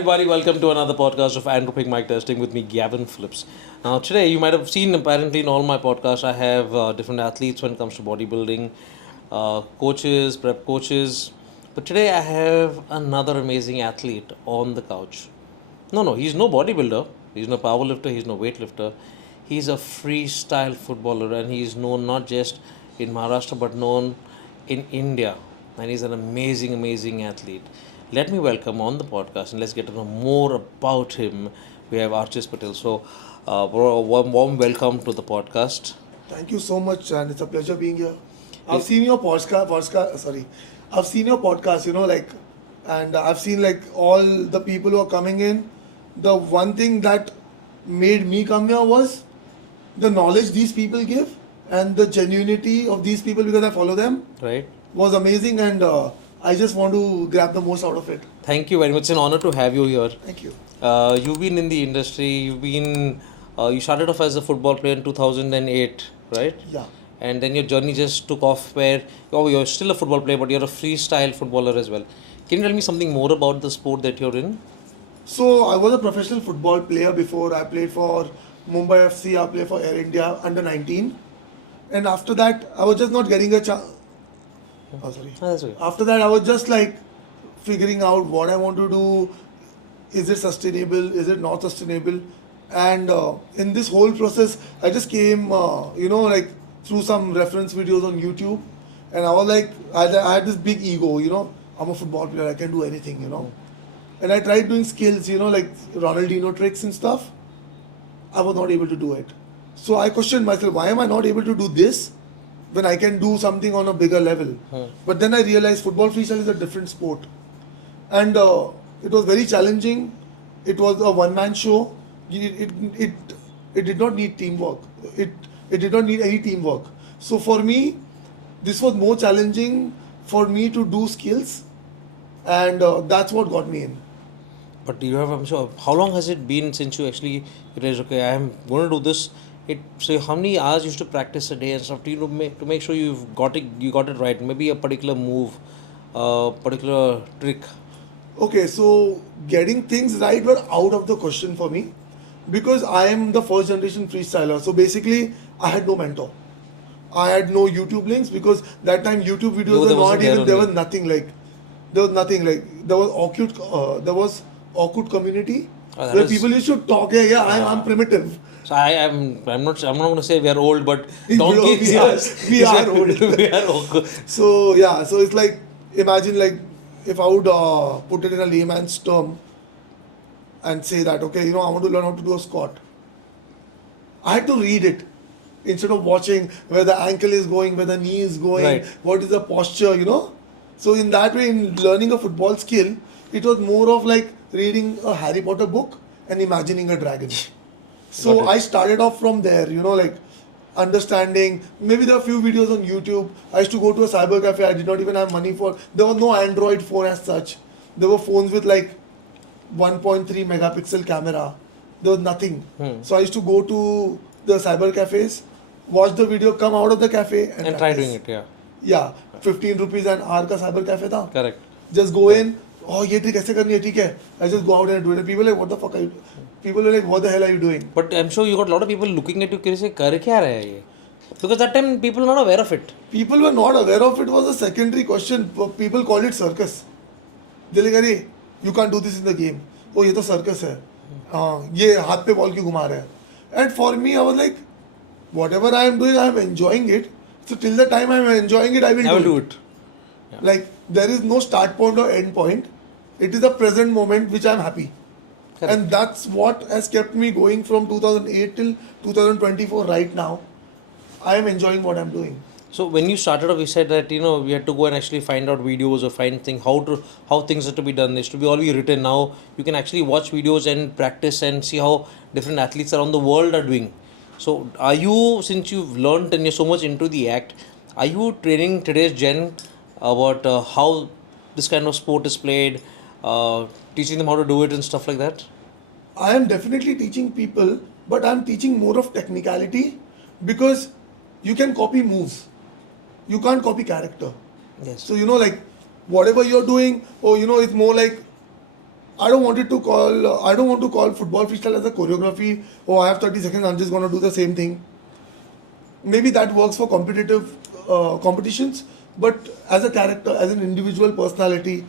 everybody, welcome to another podcast of Andropique mic testing with me, Gavin PHILLIPS. Now, today you might have seen apparently in all my podcasts, I have different athletes when it comes to bodybuilding, coaches, prep coaches. But today I have another amazing athlete on the couch. No, he's no bodybuilder, he's no powerlifter, he's no weightlifter. He's a freestyle footballer and he's known not just in Maharashtra but known in India. And he's an amazing athlete. Let me welcome on the podcast and let's get to know more about him. We have Archis Patil. So, warm welcome to the podcast. Thank you so much, and it's a pleasure being here. I've seen your I've seen your podcast, and I've seen all the people who are coming in. The one thing that made me come here was the knowledge these people give and the genuinity of these people because I follow them. Right. Was amazing, and I just want to grab the most out of it. Thank you very much. It's an honor to have you here. Thank you. You've been in the industry. You started off as a football player in 2008, right? Yeah. And then your journey just took off where you're still a football player, but you're a freestyle footballer as well. Can you tell me something more about the sport that you're in? So I was a professional football player before. I played for Mumbai FC. I played for Air India under 19, and after that I was just not getting a chance. Oh, sorry. That's okay. After that, I was just figuring out what I want to do. Is it sustainable? Is it not sustainable? And in this whole process, I just came, through some reference videos on YouTube. And I was I had this big ego, I'm a football player, I can do anything, And I tried doing skills, like Ronaldinho tricks and stuff. I was not able to do it. So I questioned myself, why am I not able to do this when I can do something on a bigger level? But then I realized football freestyle is a different sport. And it was very challenging. It was a one-man show. It did not need teamwork. It did not need any teamwork. So for me, this was more challenging for me to do skills. And that's what got me in. But you have, I'm sure, how long has it been since you actually realized, okay, I am going to do this? So how many hours you used to practice a day and stuff to make sure you got it right? Maybe a particular move, particular trick. Okay, so getting things right were out of the question for me because I am the first generation freestyler. So basically, I had no mentor. I had no YouTube links because that time YouTube videos were not even, there was nothing there was Orkut community where people used to talk. I'm primitive. So I'm not going to say we are old, but we are old. We are old. So it's imagine if I would put it in a layman's term and say that, okay, I want to learn how to do a squat. I had to read it instead of watching where the ankle is going, where the knee is going, right. What is the posture, So in that way, in learning a football skill, it was more of reading a Harry Potter book and imagining a dragon. So I started off from there, understanding. Maybe there are a few videos on YouTube. I used to go to a cyber cafe. I did not even have money for. There was no Android phone as such. There were phones with 1.3 megapixel camera. There was nothing. So I used to go to the cyber cafes, watch the video, come out of the cafe and try doing it. Yeah, 15 rupees an hour ka cyber cafe tha. Correct. Just go in. Oh, ye trick kaise karni hai, theek hai. I just go out and do it. And people are like, what the fuck are you? People are like, what the hell are you doing? But I'm sure you got a lot of people looking at you, kar kya raha hai ye? Because that time people were not aware of it. People were not aware of it. Was a secondary question. People called it circus. They're like, you can't do this in the game. Oh, ye to circus hai. Ye haath pe ball kyun ghuma raha hai? And for me, I was like, whatever I am doing, I am enjoying it. So till the time I am enjoying it, I will do it. Yeah. There is no start point or end point. It is the present moment which I am happy. Correct. And that's what has kept me going from 2008 till 2024 right now. I am enjoying what I am doing. So when you started off, you said that we had to go and actually find out videos or find things how things are to be done. It's to be all be written. Now you can actually watch videos and practice and see how different athletes around the world are doing. So are you, since you've learned and you're so much into the act, are you training today's gen about how this kind of sport is played, teaching them how to do it and stuff like that? I am definitely teaching people, but I am teaching more of technicality because you can copy moves. You can't copy character. Yes. So, whatever you're doing, it's more like I don't want to call football freestyle as a choreography. Oh, I have 30 seconds. I'm just gonna do the same thing. Maybe that works for competitive competitions, but as a character, as an individual personality,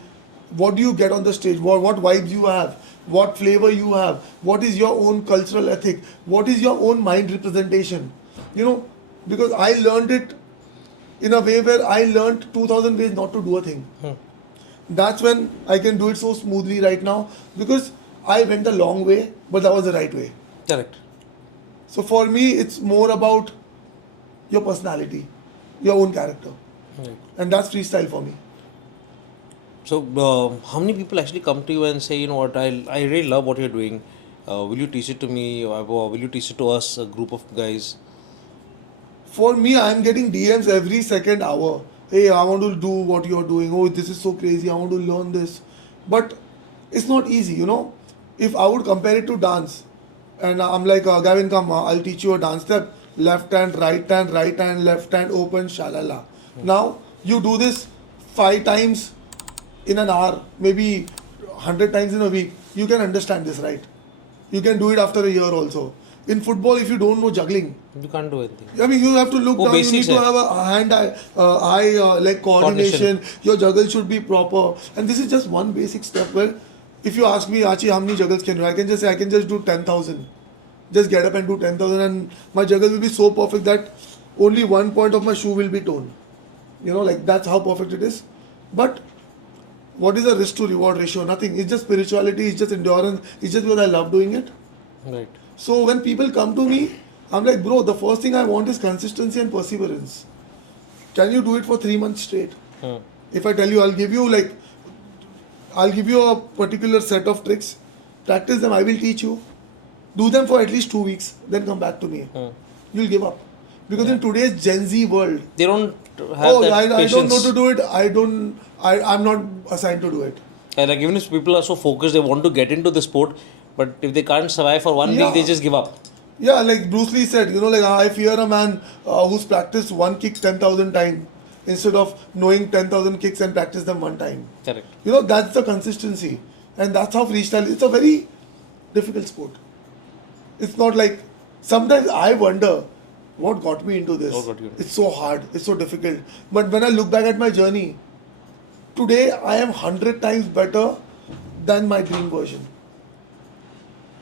what do you get on the stage? What vibes you have? What flavor you have? What is your own cultural ethic? What is your own mind representation? You know, because I learned it in a way where I learned 2000 ways not to do a thing. That's when I can do it so smoothly right now, because I went the long way, but that was the right way. Correct. So for me, it's more about your personality, your own character. Right. And that's freestyle for me. So, how many people actually come to you and say, you know what, I really love what you're doing. Will you teach it to me, or will you teach it to us, a group of guys? For me, I'm getting DMs every second hour. Hey, I want to do what you're doing. Oh, this is so crazy. I want to learn this. But it's not easy, you know. If I would compare it to dance, and I'm like, Gavin, come, I'll teach you a dance step. Left hand, right hand, left hand, open, shalala. Now, you do this 5 times in an hour, maybe 100 times in a week. You can understand this, right? You can do it after a year also. In football, if you don't know juggling, You can't do anything. I mean, you have to look down. You need basics to hai. have a hand-eye like coordination. Your juggle should be proper. And this is just one basic step where, if you ask me, Archie, how many juggles can you? I can just say, I can just do 10,000. Just get up and do 10,000, and my juggle will be so perfect that only one point of my shoe will be torn. You know, like that's how perfect it is. But what is the risk to reward ratio? Nothing. It's just spirituality. It's just endurance. It's just because I love doing it. Right. So when people come to me, I'm like, bro, the first thing I want is consistency and perseverance. Can you do it for 3 months straight? If I tell you, I'll give you a particular set of tricks, practice them, I will teach you. Do them for at least 2 weeks, then come back to me. You'll give up. Because in today's Gen Z world, They don't have that I patience. don't know to do it, I'm not assigned to do it. And like, even if people are so focused, they want to get into the sport, but if they can't survive for 1 week, Yeah. they just give up. Yeah, like Bruce Lee said, you know, like I fear a man who's practiced one kick 10,000 times instead of knowing 10,000 kicks and practice them one time. Correct. You know, that's the consistency. And that's how freestyle is. It's a very difficult sport. It's not like, sometimes I wonder what got me into this. What got you into It's so hard, it's so difficult. But when I look back at my journey, today I am 100 times better than my dream version.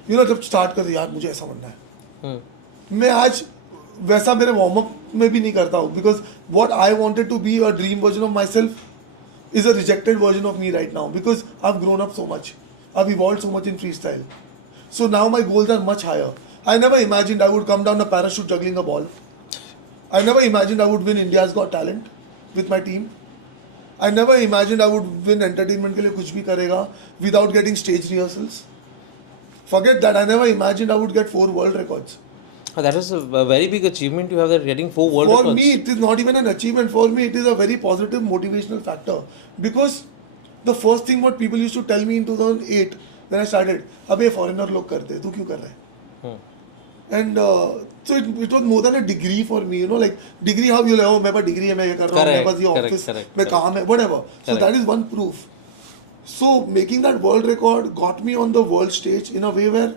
You know, जब start कर यार मुझे ऐसा बनना है, मैं आज वैसा मेरे वार्म अप में भी नहीं करता हूँ, because what I wanted to be a dream version of myself is a rejected version of me right now, because I've grown up so much, I've evolved so much in freestyle. So now my goals are much higher. I never imagined I would come down a parachute juggling a ball. I never imagined I would win India's Got Talent with my team. I never imagined I would win entertainment के लिए कुछ भी करेगा without getting stage rehearsals. Forget that. I never imagined I would get 4 world records. That is a very big achievement you have, that getting 4 world For records. me, it is not even an achievement. For me, it is a very positive motivational factor. Because the first thing what people used to tell me in 2008 when I started, अबे foreigner लोग करते हैं, तू क्यों कर रहा है? And so it was more than a degree for me, you know, like degree how you like, oh मेरे पास degree है, मैं ये कर रहा हूँ, मेरे पास ये office, मैं काम है, whatever. So that is one proof. So making that world record got me on the world stage in a way where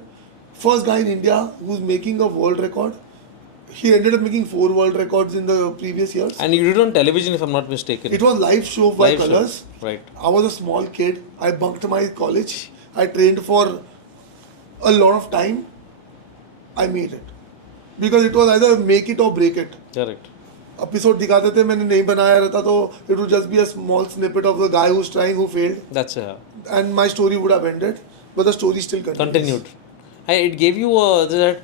first guy in India who's making a world record, he ended up making 4 world records in the previous years. And you did it on television, if I'm not mistaken. It was live show by Live show. Colors. Right. I was a small kid. I bunked my college. I trained for a lot of time. I made it. Because it was either make it or break it. Correct. Episode दिखाते थे, मैंने नहीं बनाया रहता तो it would just be a small snippet of the guy who's trying, who failed. That's And my story would have ended. But the story still continued. And it gave you that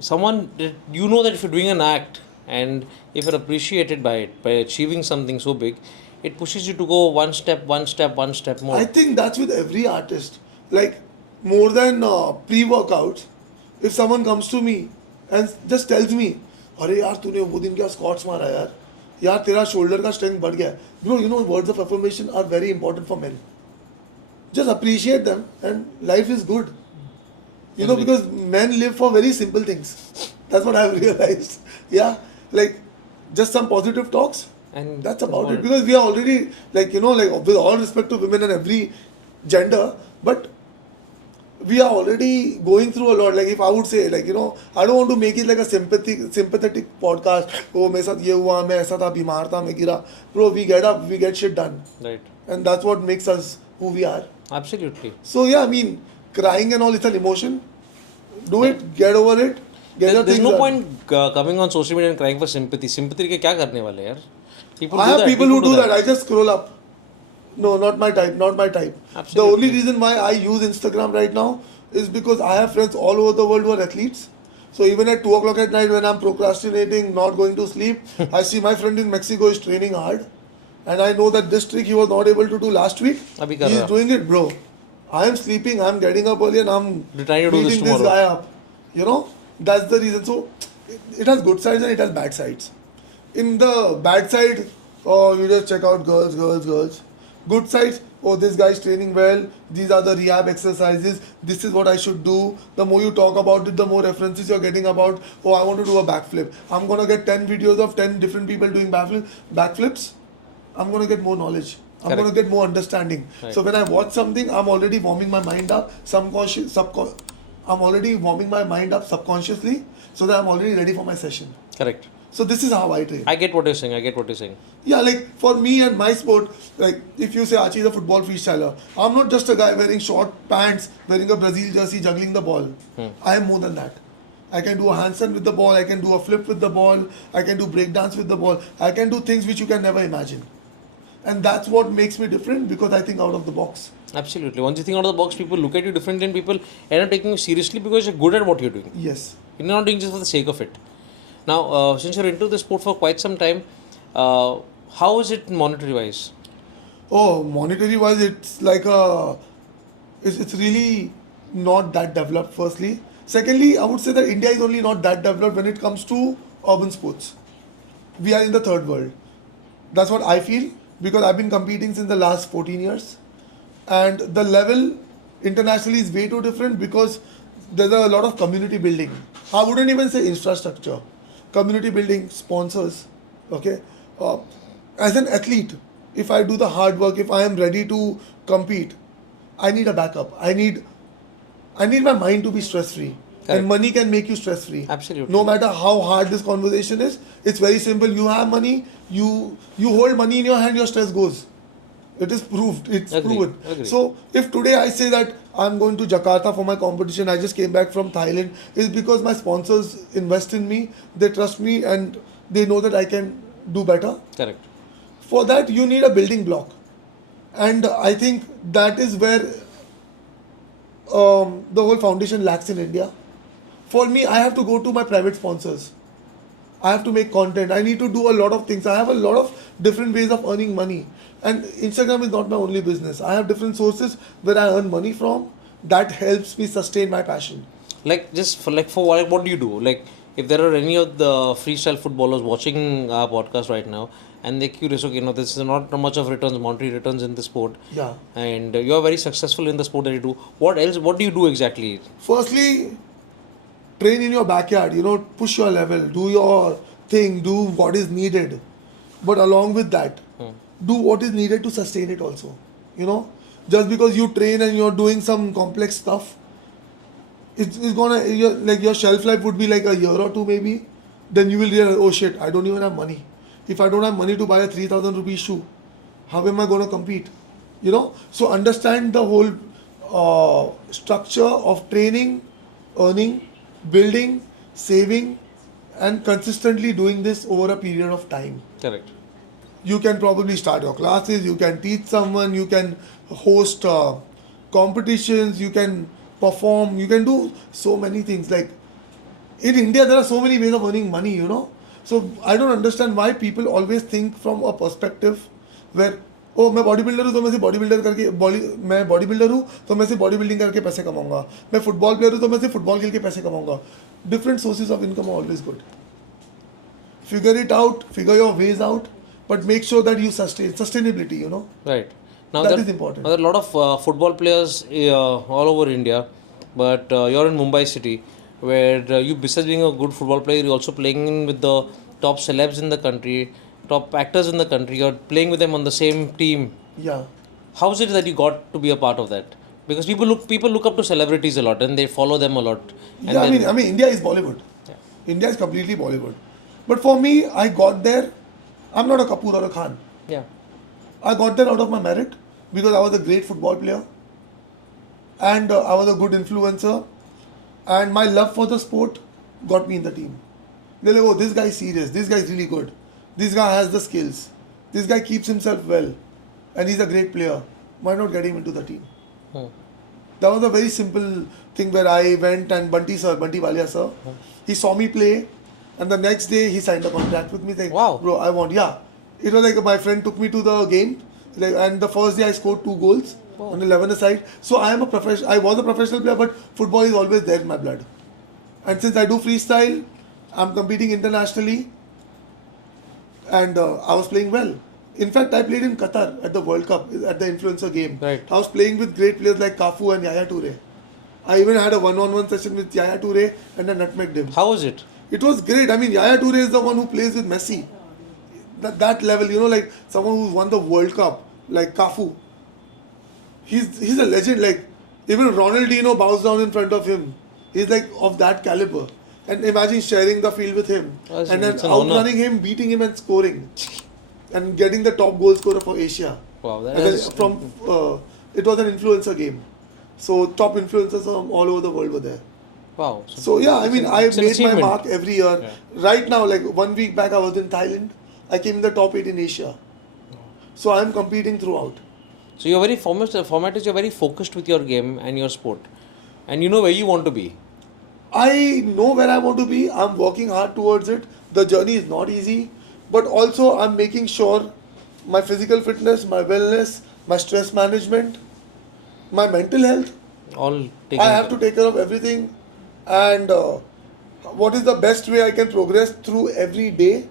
someone, you know that if you're doing an act and if you're appreciated by it, by achieving something so big, it pushes you to go one step more. I think that's with every artist. Like, more than pre-workouts, if someone comes to me and just tells me, अरे यार तूने वो दिन क्या squats मारा यार तेरा shoulder का स्ट्रेंथ बढ़ गया. Bro, you know, words of affirmation are very important for men. Just appreciate them and life is good. You know, because men live for very simple things. That's what I've realized. Yeah, like just some positive talks, and that's about it. Because we are already, like, you know, like with all respect to women and every gender, but we are already going through a lot. Like if I would say, like, you know, I don't want to make it like a sympathetic podcast. Oh, मेरे साथ ये हुआ, मैं ऐसा था, बीमार था, मैं गिरा. Bro, we get up, we get shit done, Right. and that's what makes us who we are. Absolutely. So yeah, I mean, crying and all, it's an emotion. Do it, get over it. Get your There's things no done. point coming on social media and crying for sympathy. Sympathy के क्या करने वाले यार? People I do have that. people who do that. I just scroll up. No, not my type. Not my type. Absolutely. The only reason why I use Instagram right now is because I have friends all over the world who are athletes. So even at 2 o'clock at night when I'm procrastinating, not going to sleep, I see my friend in Mexico is training hard. And I know that this trick he was not able to do last week. Abhi kar He is raha. doing it, bro. I am sleeping, I'm getting up early and I'm You're trying to do this beating this tomorrow. guy up. You know, that's the reason. So it has good sides and it has bad sides. In the bad side, oh, you just check out girls, girls, girls. Good sides, oh, this guy is training well. These are the rehab exercises. This is what I should do. The more you talk about it, the more references you're getting about, oh, I want to do a backflip. I'm going to get 10 videos of 10 different people doing backflips. I'm going to get more knowledge. I'm Correct. going to get more understanding. Right. So when I watch something, I'm already warming my mind up. I'm already warming my mind up subconsciously so that I'm already ready for my session. Correct. So this is how I train. I get what you're saying. I get what you're saying. Yeah, like for me and my sport, like if you say Archie is a football freestyler, I'm not just a guy wearing short pants, wearing a Brazil jersey, juggling the ball. I am more than that. I can do a handstand with the ball, I can do a flip with the ball, I can do breakdance with the ball, I can do things which you can never imagine. And that's what makes me different because I think out of the box. Absolutely. Once you think out of the box, people look at you differently and people end up taking you seriously because you're good at what you're doing. Yes. You're not doing just for the sake of it. Now, since you're into the sport for quite some time, how is it monetary wise? Oh, monetary wise, it's like it's really not that developed. Firstly, secondly, I would say that India is only not that developed when it comes to urban sports. We are in the third world. That's what I feel because I've been competing since the last 14 years, and the level internationally is way too different because there's a lot of community building. I wouldn't even say infrastructure, community building, sponsors. Okay, as an athlete, if I do the hard work, if I am ready to compete, I need a backup. I need my mind to be stress free. Correct. And money can make you stress free. Absolutely. No matter how hard this conversation is, it's very simple. You have money, you hold money in your hand, your stress goes. It is proved. It's Agree. proven. Agree. So if today I say that I'm going to Jakarta for my competition, I just came back from Thailand, it's because my sponsors invest in me, they trust me, and they know that I can do better. Correct. For that, you need a building block. And I think that is where the whole foundation lacks in India. For me, I have to go to my private sponsors. I have to make content. I need to do a lot of things. I have a lot of different ways of earning money. And Instagram is not my only business. I have different sources where I earn money from. That helps me sustain my passion. Like just for what do you do? Like if there are any of the freestyle footballers watching our podcast right now and they're curious, okay, no, this is not much of returns, monetary returns in the sport. Yeah. And you're very successful in the sport that you do. What else? What do you do exactly? Firstly, train in your backyard, push your level, do your thing, do what is needed. But along with that, do what is needed to sustain it also. Just because you train and you're doing some complex stuff, it's gonna, your shelf life would be like a year or two maybe. Then you will realize, oh shit, I don't even have money. If I don't have money to buy a 3,000 rupee shoe, how am I going to compete? So understand the whole structure of training, earning, building, saving, and consistently doing this over a period of time. Correct. You can probably start your classes, you can teach someone, you can host competitions, you can perform, you can do so many things. Like in India, there are so many ways of earning money, So I don't understand why people always think from a perspective where, oh, मैं body builder हूँ तो मैं सिर्फ body builder हूँ तो मैं सिर्फ body building करके पैसे कमाऊंगा. मैं फुटबॉल प्लेयर हूँ तो मैं सिर्फ फुटबॉल खेल के पैसे कमाऊंगा. Different sources of income are always good. Figure it out, figure your ways out, but make sure that you sustain sustainability. Right. Now that is important. Now there are a lot of football players all over India, but you're in Mumbai city, where you, besides being a good football player, you're also playing in with the top celebs in the country, top actors in the country. You're playing with them on the same team. Yeah. How is it that you got to be a part of that? Because people look up to celebrities a lot and they follow them a lot. And Yeah, then, I mean, India is Bollywood. Yeah. India is completely Bollywood. But for me, I got there. I'm not a Kapoor or a Khan. yeah. I got there out of my merit because I was a great football player and I was a good influencer. And my love for the sport got me in the team. They're like, oh, this guy is serious. This guy is really good. This guy has the skills. This guy keeps himself well. And he's a great player. Why not get him into the team? That was a very simple thing where I went and Bunty Walia sir, he saw me play and the next day he signed a contract with me saying, Wow. bro, I want, yeah. It was like my friend took me to the game and the first day I scored 2 goals on 11 aside. So I was a professional player, but football is always there in my blood. And since I do freestyle, I'm competing internationally and I was playing well. In fact, I played in Qatar at the World Cup, at the influencer game. Right. I was playing with great players like Cafu and Yaya Toure. I even had a one-on-one session with Yaya Toure and I nutmegged him. How was it? It was great. I mean, Yaya Toure is the one who plays with Messi. That level, you know, like someone who's won the World Cup, like Cafu. He's a legend. Like, even Ronaldinho bows down in front of him. He's like of that caliber. And imagine sharing the field with him. And then outrunning him, beating him and scoring. And getting the top goal scorer for Asia. Wow, that And then is it was an influencer game. So top influencers from all over the world were there. wow. So yeah, I mean, I it's an made my achievement. mark every year. Yeah. Right now, like 1 week back, I was in Thailand. I came in the top 8 in Asia. So I'm competing throughout. So you're very format is you're very focused with your game and your sport. And you know where you want to be. I know where I want to be. I'm working hard towards it. The journey is not easy. But also, I'm making sure my physical fitness, my wellness, my stress management, my mental health, All taken I have to take care of everything. And what is the best way I can progress through every day?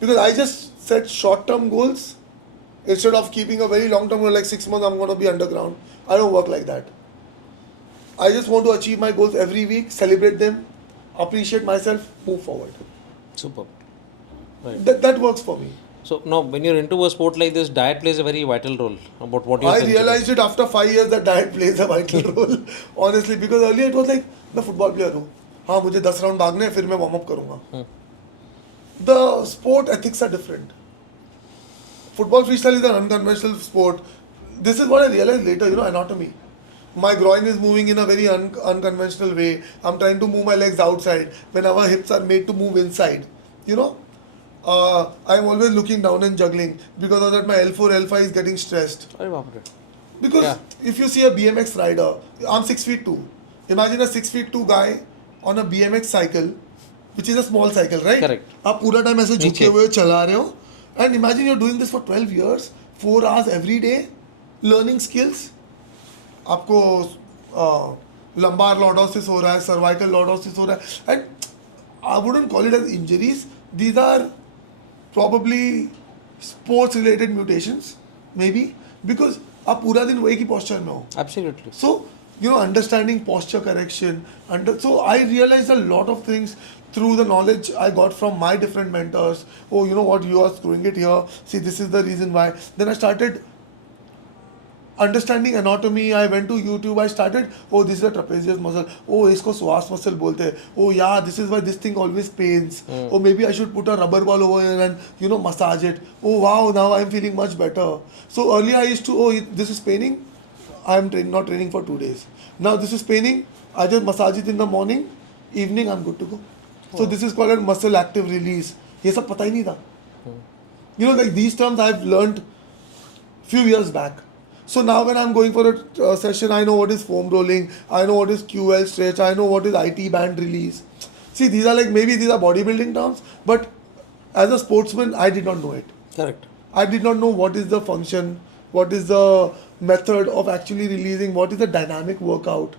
Because I just set short-term goals instead of keeping a very long-term goal, like 6 months I'm going to be underground. I don't work like that. I just want to achieve my goals every week, celebrate them, appreciate myself, move forward. Super. Right. That works for me. So now when you're into a sport like this, diet plays a very vital role about what you're I consuming. realized it after 5 years that diet plays a vital role, honestly, because earlier it was like, मैं football player हूँ, हाँ मुझे 10 round भागने हैं, फिर मैं warm up करूँगा. The sport ethics are different. Football freestyle is an unconventional sport. This is what I realized later, you know, anatomy. My groin is moving in a very unconventional way. I'm trying to move my legs outside when our hips are made to move inside. You know, I'm always looking down and juggling because of that my L4, L5 is getting stressed. Arey baap re. Because Yeah. if you see a BMX rider, I'm 6'2". Imagine a 6'2" guy on a BMX cycle, which is a small cycle, right? Correct. आप पूरा time ऐसे झुके नीचे. हुए चला रहे हो, and imagine you're doing this for 12 years, 4 hours every day, learning skills. आपको lumbar lordosis हो रहा है, cervical lordosis हो रहा है, and I wouldn't call it as injuries. These are probably sports related mutations, maybe, because आप पूरा दिन वही की posture में हो. Absolutely. So, you know, understanding posture correction. So, I realized a lot of things through the knowledge I got from my different mentors. Oh, you know what, you are screwing it here. See, this is the reason why. Then I started understanding anatomy. I went to YouTube. I started, oh, this is a trapezius muscle. Oh, isko swas muscle bolte hai. Oh, yeah, this is why this thing always pains. Or maybe I should put a rubber ball over here and, you know, massage it. Oh, wow, now I'm feeling much better. So earlier I used to, oh, this is paining. I'm not training for 2 days. Now this is paining. I just massage it in the morning. Evening, I'm good to go. So this is called a muscle active release. ये सब पता ही नहीं था. You know, like these terms I've learned few years back. So now when I'm going for a session, I know what is foam rolling. I know what is QL stretch. I know what is IT band release. See, these are like, maybe these are bodybuilding terms, but as a sportsman, I did not know it. Correct. I did not know what is the function, what is the method of actually releasing, what is the dynamic workout,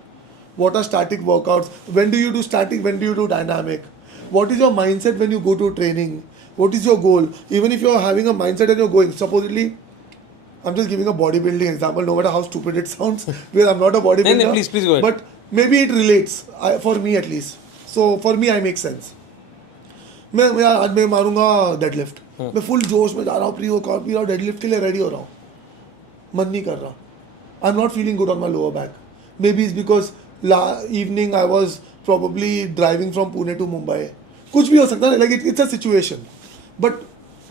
what are static workouts, when do you do static, when do you do dynamic, what is your mindset when you go to training, what is your goal. Even if you are having a mindset and you're going, supposedly, I'm just giving a bodybuilding example, no matter how stupid it sounds, because I'm not a bodybuilder. No, please go ahead. But maybe it relates, for me at least. So for me, I make sense. मैं आज मैं मारूंगा deadlift, मैं full जोश में जा रहा हूँ, प्री वर्कआउट पी रहा हूँ, डेडलिफ्ट के लिए रेडी हो रहा हूँ, मन नहीं कर रहा, I am not feeling good on my lower back. Maybe it's because evening I was probably driving from Pune to Mumbai. कुछ भी हो सकता है, like it's a situation. But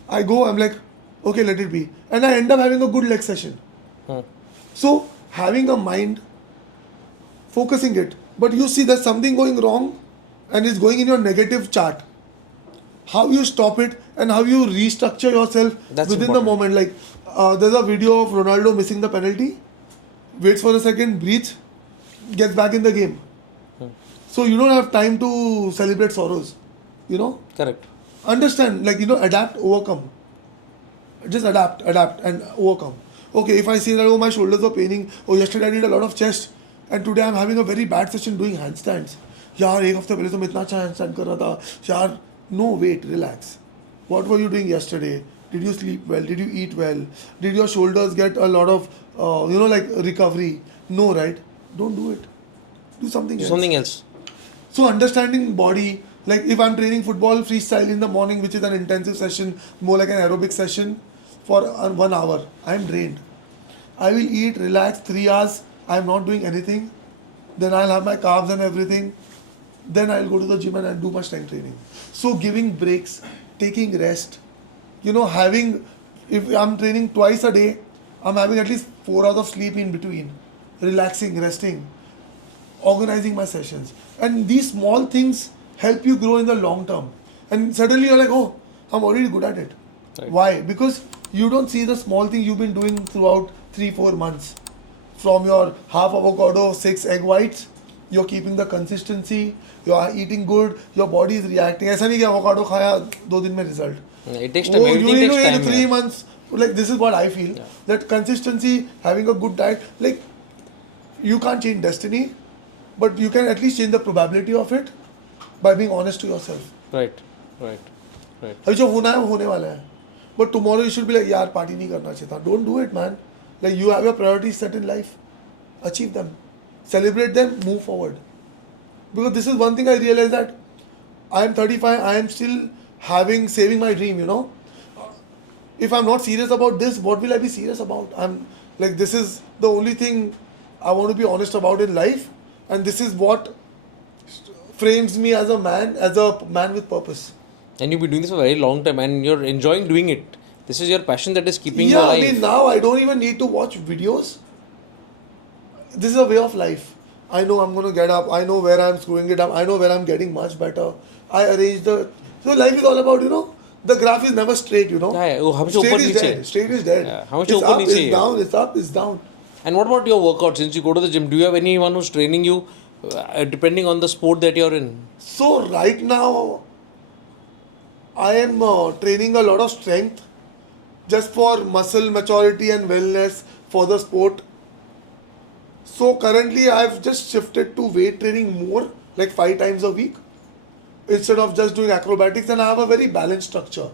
I go, I'm like, okay, let it be. And I end up having a good leg session. So having a mind, focusing it. But you see there's something going wrong and it's going in your negative chart. How you stop it and how you restructure yourself within the moment. Like there's a video of Ronaldo missing the penalty, waits for a second, breathes, gets back in the game. So you don't have time to celebrate sorrows, you know. Correct. Understand, like, you know, adapt, overcome. Just adapt and overcome. Okay, if I see that, oh, my shoulders were paining, oh, yesterday I did a lot of chest and today I'm having a very bad session doing handstands. यार एक हफ्ते पहले तो मैं इतना अच्छा handstand कर रहा था यार. No, wait, relax. What were you doing yesterday? Did you sleep well? Did you eat well? Did your shoulders get a lot of like recovery? No, right? Don't do it. Do something else. Something else. So understanding body, like if I'm training football freestyle in the morning, which is an intensive session, more like an aerobic session for 1 hour, I'm drained. I will eat, relax 3 hours, I'm not doing anything. Then I'll have my carbs and everything. Then I'll go to the gym and I'll do my strength training. So giving breaks, taking rest, you know, having, if I'm training twice a day, I'm having at least 4 hours of sleep in between, relaxing, resting, organizing my sessions. And these small things help you grow in the long term. And suddenly you're like, oh, I'm already good at it. Right. Why? Because you don't see the small thing you've been doing throughout 3-4 months. From your half avocado, 6 egg whites, you're keeping the consistency, you are eating good, your body is reacting. ऐसा नहीं कि avocado खाया 2 दिन में result. It takes time. Oh, Everything you need takes to time. in 3 months. Like this is what I feel. Yeah. That consistency, having a good diet, like you can't change destiny, but you can at least change the probability of it by being honest to yourself. Right. अभी जो होना है वो होने वाला है. But tomorrow you should be like, यार party नहीं करना चाहिए था. Don't do it, man. Like you have your priorities set in life. Achieve them. Celebrate them, move forward. Because this is one thing I realized that I am 35, I am still saving my dream, you know. If I'm not serious about this, what will I be serious about? I'm like, this is the only thing I want to be honest about in life, and this is what frames me as a man with purpose. And you've been doing this for a very long time and you're enjoying doing it. This is your passion that is keeping you Yeah, alive. I mean, now I don't even need to watch videos. This is a way of life. I know I'm going to get up. I know where I'm screwing it up. I know where I'm getting much better. I arrange the... So life is all about, you know, the graph is never straight, you know. Yeah, how much Straight ऊपर is नीचे. dead. Straight is dead. Yeah, how much it's ऊपर up, नीचे it's है. down, it's up, it's down. And what about your workout? Since you go to the gym, do you have anyone who's training you depending on the sport that you're in? So right now, I am training a lot of strength just for muscle maturity and wellness for the sport. So currently I've just shifted to weight training more, like 5 times a week, instead of just doing acrobatics, and I have a very balanced structure.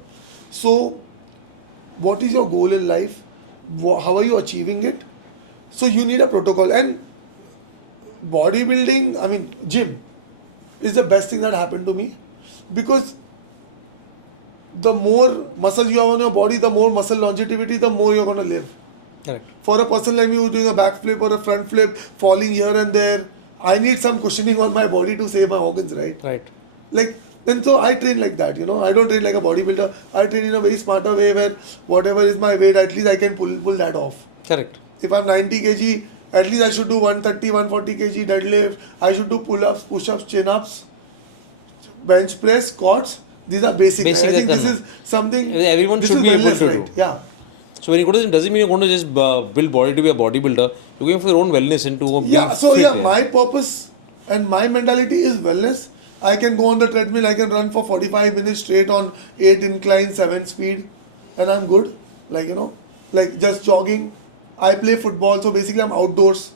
So what is your goal in life? How are you achieving it? So you need a protocol. And bodybuilding, I mean gym, is the best thing that happened to me, because the more muscles you have on your body, the more muscle longevity, the more you're going to live. Correct. For a person like me who's doing a backflip or a front flip, falling here and there, I need some cushioning on my body to save my organs, right? Right. Like, then so I train like that, you know. I don't train like a bodybuilder. I train in a very smarter way where whatever is my weight, at least I can pull that off. Correct. If I'm 90 kg, at least I should do 130, 140 kg deadlift. I should do pull-ups, push-ups, chin-ups, bench press, squats. These are basic. Basic I think this karna. is something Everyone this should is be able wellness, to right? do. Yeah. So when you go to the gym, doesn't mean you're going to just build body to be a bodybuilder. You're going for your own wellness into being Yeah, so fit, yeah, my purpose and my mentality is wellness. I can go on the treadmill, I can run for 45 minutes straight on 8 incline, 7 speed, and I'm good. Like, you know, like just jogging. I play football, so basically I'm outdoors.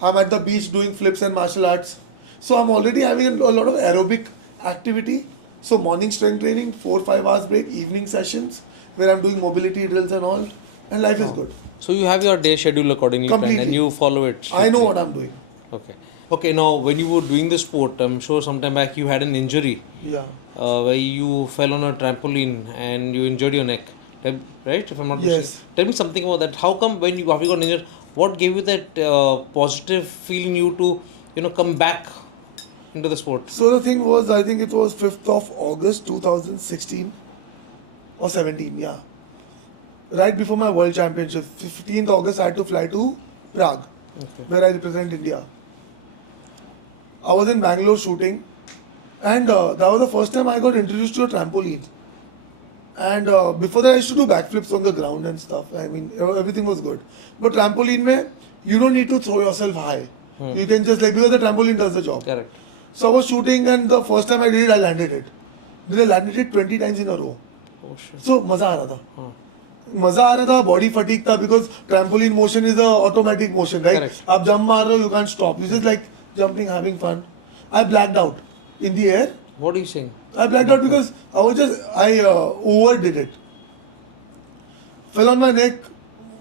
I'm at the beach doing flips and martial arts. So I'm already having a lot of aerobic activity. So morning strength training, 4-5 hours break, evening sessions where I'm doing mobility drills and all, and life is good. So you have your day schedule accordingly planned Completely. and you follow it. I know strictly. what I'm doing. Okay. Okay, now when you were doing the sport, I'm sure sometime back you had an injury Yeah. where you fell on a trampoline and you injured your neck. Right? If I'm not Yes. mistaken. Tell me something about that. How come when you got injured, What gave you that positive feel in you to, come back into the sport? So the thing was, I think it was 5th of August 2016 or 17, yeah. Right before my World Championship, 15th August, I had to fly to Prague, Okay. where I represent India. I was in Bangalore shooting, and that was the first time I got introduced to a trampoline. And before that, I used to do backflips on the ground and stuff. I mean, everything was good. But trampoline, mein, you don't need to throw yourself high. You can just because the trampoline does the job. Correct. So I was shooting, and the first time I did it, I landed it. Then I landed it 20 times in a row. Oh shit. So मजा आ रहा था. हाँ. मजा आ रहा था, body fatigue था because trampoline motion is a automatic motion, right? Correct. आप jump मार रहे हो, you can't stop. This is like jumping, having fun. I blacked out in the air. What are you saying? I blacked out because I overdid it. Fell on my neck.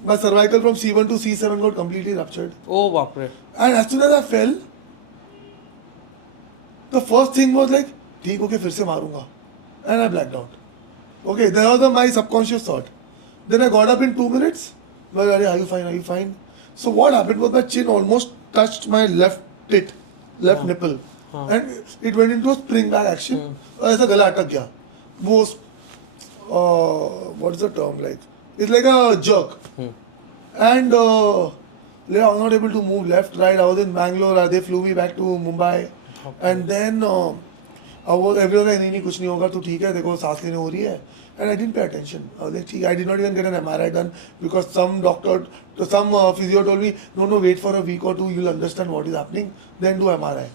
My cervical from C1 to C7 got completely ruptured. Oh, bapre. And as soon as I fell, the first thing was like, ठीक okay, फिर से मारूंगा. And I blacked out. Okay, that was my subconscious thought. Then I got up in 2 minutes. Well, are you fine? Are you fine? So what happened was my chin almost touched my left tit, left nipple. And it went into a spring back action. ऐसा गला अटक गया. वो what is the term like? It's like a jerk. And I was not able to move left, right. I was in Bangalore. They flew me back to Mumbai. And then everyone was like, नहीं कुछ नहीं होगा तो ठीक है देखो सांस लेने हो रही है. And I didn't pay attention. I was like, ठीक. I did not even get an MRI done because some physio told me, no, wait for a week or two, you'll understand what is happening. Then do MRI.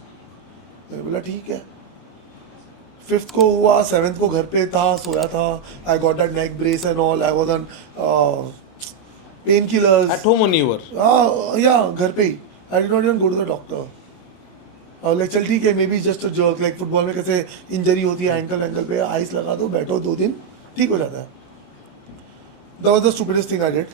मैंने बोला ठीक है. 5th को हुआ, 7th को घर पे था, सोया था. I got that neck brace and all. I was on painkillers. At home only you were? Yeah, घर पे ही. I did not even go to the doctor. like चल ठीक है, maybe just a jerk. Like football में कैसे injury होती है ankle पे, आइस लगा दो, बैठो 2 दिन, ठीक हो जाता है. That was the stupidest thing I did.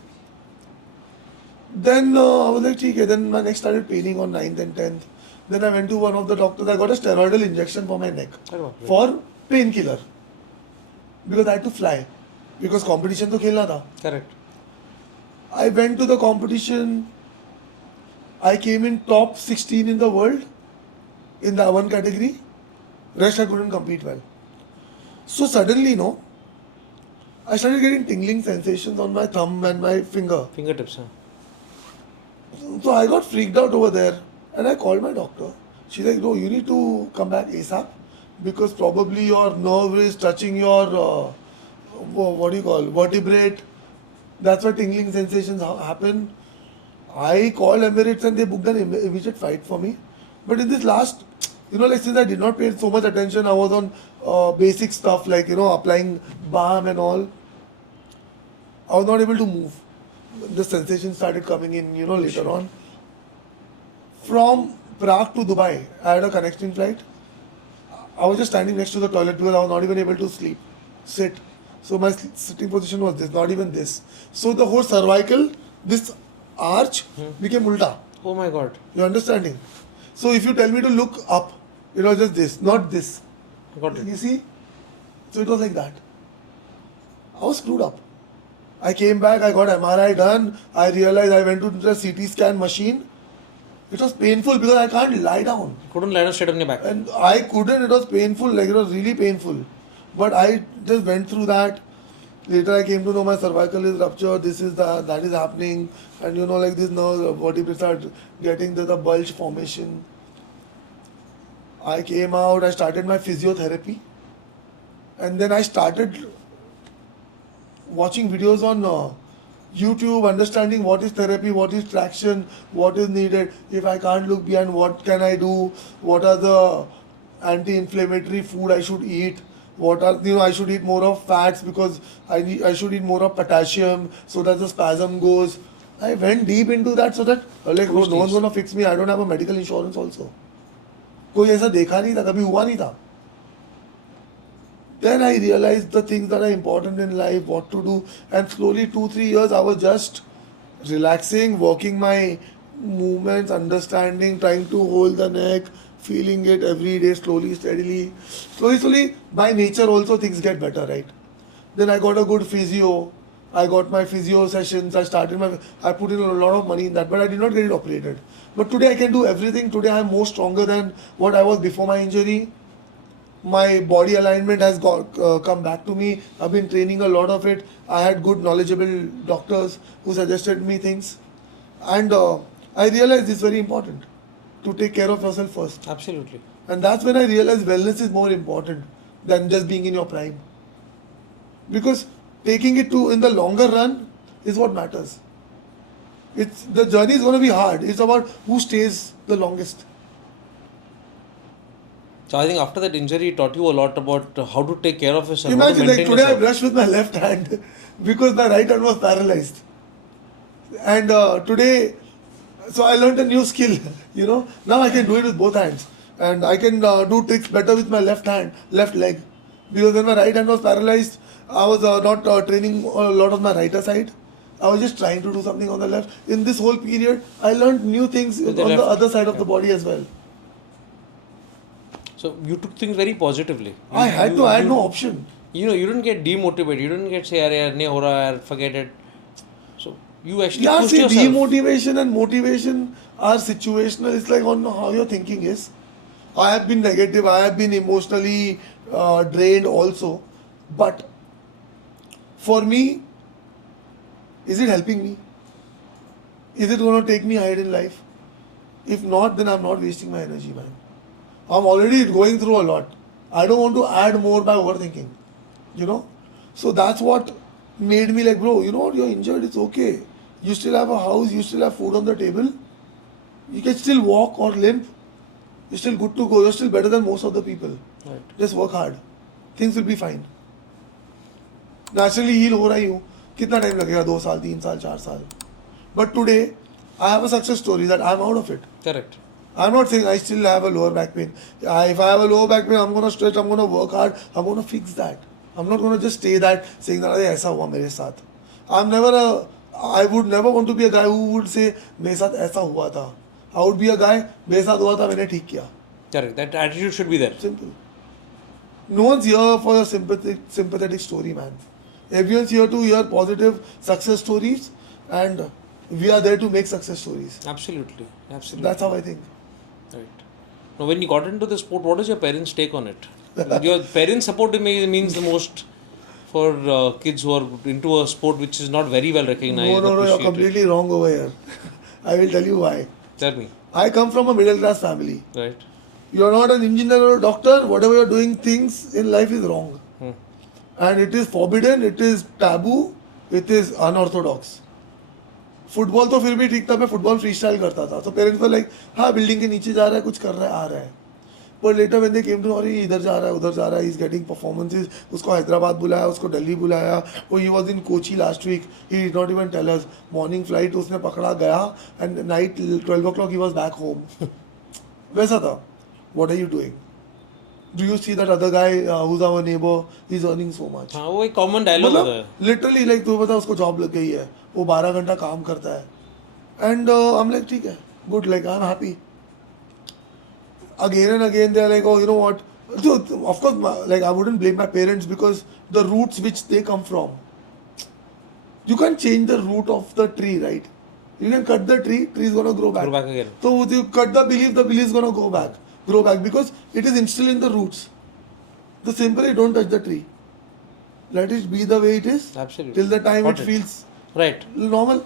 Then I was like ठीक है. Then my neck started paining on 9th and 10th. Then I went to one of the doctors. I got a steroidal injection for my neck for painkiller because I had to fly because competition तो खेलना था. Correct. I went to the competition. I came in top 16 in the world in the one category. Rest I couldn't compete well. So suddenly, I started getting tingling sensations on my thumb and my finger. Fingertips, huh? So I got freaked out over there and I called my doctor. She's like, no, you need to come back ASAP because probably your nerve is touching your, vertebrate. That's why tingling sensations happen. I called Emirates and they booked an immediate flight for me. But in this last, since I did not pay so much attention, I was on basic stuff like, applying balm and all. I was not able to move. The sensation started coming in, later on. From Prague to Dubai, I had a connecting flight. I was just standing next to the toilet because I was not even able to sit. So my sitting position was this, not even this. So the whole cervical, this arch became ulta. Oh my god. You're understanding? So if you tell me to look up, just this, not this. Got it. You see? So it was like that. I was screwed up. I came back, I got MRI done. I realized I went to the CT scan machine. It was painful because I can't lie down. Couldn't lie down straight on your back. And I couldn't, it was painful, like it was really painful. But I just went through that. Later I came to know my cervical is ruptured, that is happening. And like this nerve, vertebrae start getting the bulge formation. I came out, I started my physiotherapy. And then I started watching videos on YouTube, understanding what is therapy, what is traction, what is needed. If I can't look behind, what can I do? What are the anti-inflammatory food I should eat? What are I should eat more of fats because I should eat more of potassium so that the spasm goes. I went deep into that so that no one's gonna fix me. I don't have a medical insurance also. कोई ऐसा देखा नहीं था, कभी हुआ नहीं था. Then I realized the things that are important in life, what to do, and slowly 2-3 years I was just relaxing, working my movements, understanding, trying to hold the neck, feeling it every day, slowly, steadily. Slowly, by nature also things get better, right? Then I got a good physio. I got my physio sessions. I put in a lot of money in that, but I did not get it operated. But today I can do everything. Today I'm more stronger than what I was before my injury. My body alignment has come back to me. I've been training a lot of it. I had good knowledgeable doctors who suggested me things, and I realized it's very important to take care of yourself first. Absolutely. And that's when I realized wellness is more important than just being in your prime. Because taking it to in the longer run is what matters. It's the journey is going to be hard. It's about who stays the longest. So I think after that injury, it taught you a lot about how to take care of yourself. how to Imagine like maintain today I yourself. brushed with my left hand because my right hand was paralyzed. And today, so I learned a new skill. Now I can do it with both hands, and I can do tricks better with my left hand, left leg. Because when my right hand was paralyzed, I was not training a lot of my righter side. I was just trying to do something on the left. In this whole period, I learned new things on With the the left. other side of the body as well. So you took things very positively. I had to. I had no option. You didn't get demotivated. You didn't get say, "Yaar, nahi ho raha, yaar, forget it." So you actually Yeah, pushed see, yourself. demotivation and motivation are situational. It's like on how your thinking is. I have been negative. I have been emotionally drained also. But for me, is it helping me? Is it going to take me ahead in life? If not, then I'm not wasting my energy, man. I'm already going through a lot. I don't want to add more by overthinking. So that's what made me like, bro, you know what, you're injured, it's okay. You still have a house, you still have food on the table. You can still walk or limp. You're still good to go. You're still better than most of the people. Right. Just work hard. Things will be fine. Naturally heal हो रहा ही हूँ. कितना time लगेगा? 2 साल, 3 साल, 4 साल. But today, I have a success story that I'm out of it. Correct. I'm not saying I still have a lower back pain. If I have a lower back pain, I'm going to stretch, I'm going to work hard, I'm going to fix that. I'm not going to just stay that saying that ऐसा हुआ मेरे साथ. I would never want to be a guy who would say मेरे साथ ऐसा हुआ था. I would be a guy मेरे साथ हुआ था मैंने ठीक किया. Correct. That attitude should be there. Simple. No one's here for a sympathetic story, man. Everyone's here to hear positive success stories, and we are there to make success stories. Absolutely. Absolutely. That's how I think. Right. Now, when you got into the sport, what is your parents' take on it? Your parents' support means the most for kids who are into a sport which is not very well recognized. No, you're appreciated. completely wrong over here. I will tell you why. Tell me. I come from a middle class family. Right. You're not an engineer or a doctor, whatever you're doing, things in life is wrong. And it is forbidden, it is taboo, it is unorthodox. Football तो फिर भी ठीक था, मैं football free style करता था. तो parents were like हाँ बिल्डिंग के नीचे जा रहा है, कुछ कर रहा है, आ रहा है. But later when they came to अरे इधर जा रहा है, उधर जा रहा है, ही इज गेटिंग परफॉर्मेंसेस. उसको हैदराबाद बुलाया, उसको दिल्ली बुलाया. वो he was in Kochi last week, he did not even tell us. Morning flight उसने पकड़ा, गया, and night 12 o'clock he was back home. वैसा था. What are you doing? Do you see that other guy who's our neighbor? He's earning so much. हाँ वो एक common dialogue होता है. Literally like तू बता उसको जॉब लग गई है, वो 12 घंटा काम करता है. And I'm like ठीक है, good, like I'm happy. Again and again they're like, oh you know what? So of course like I wouldn't blame my parents because the roots which they come from. You can't change the root of the tree, right? You can cut the tree is gonna grow back. Grow back again. So you cut the belief is gonna grow back because it is instilled in the roots. The simple you don't touch the tree. Let it be the way it is. Absolutely. Till the time Got it it. feels Right. normal.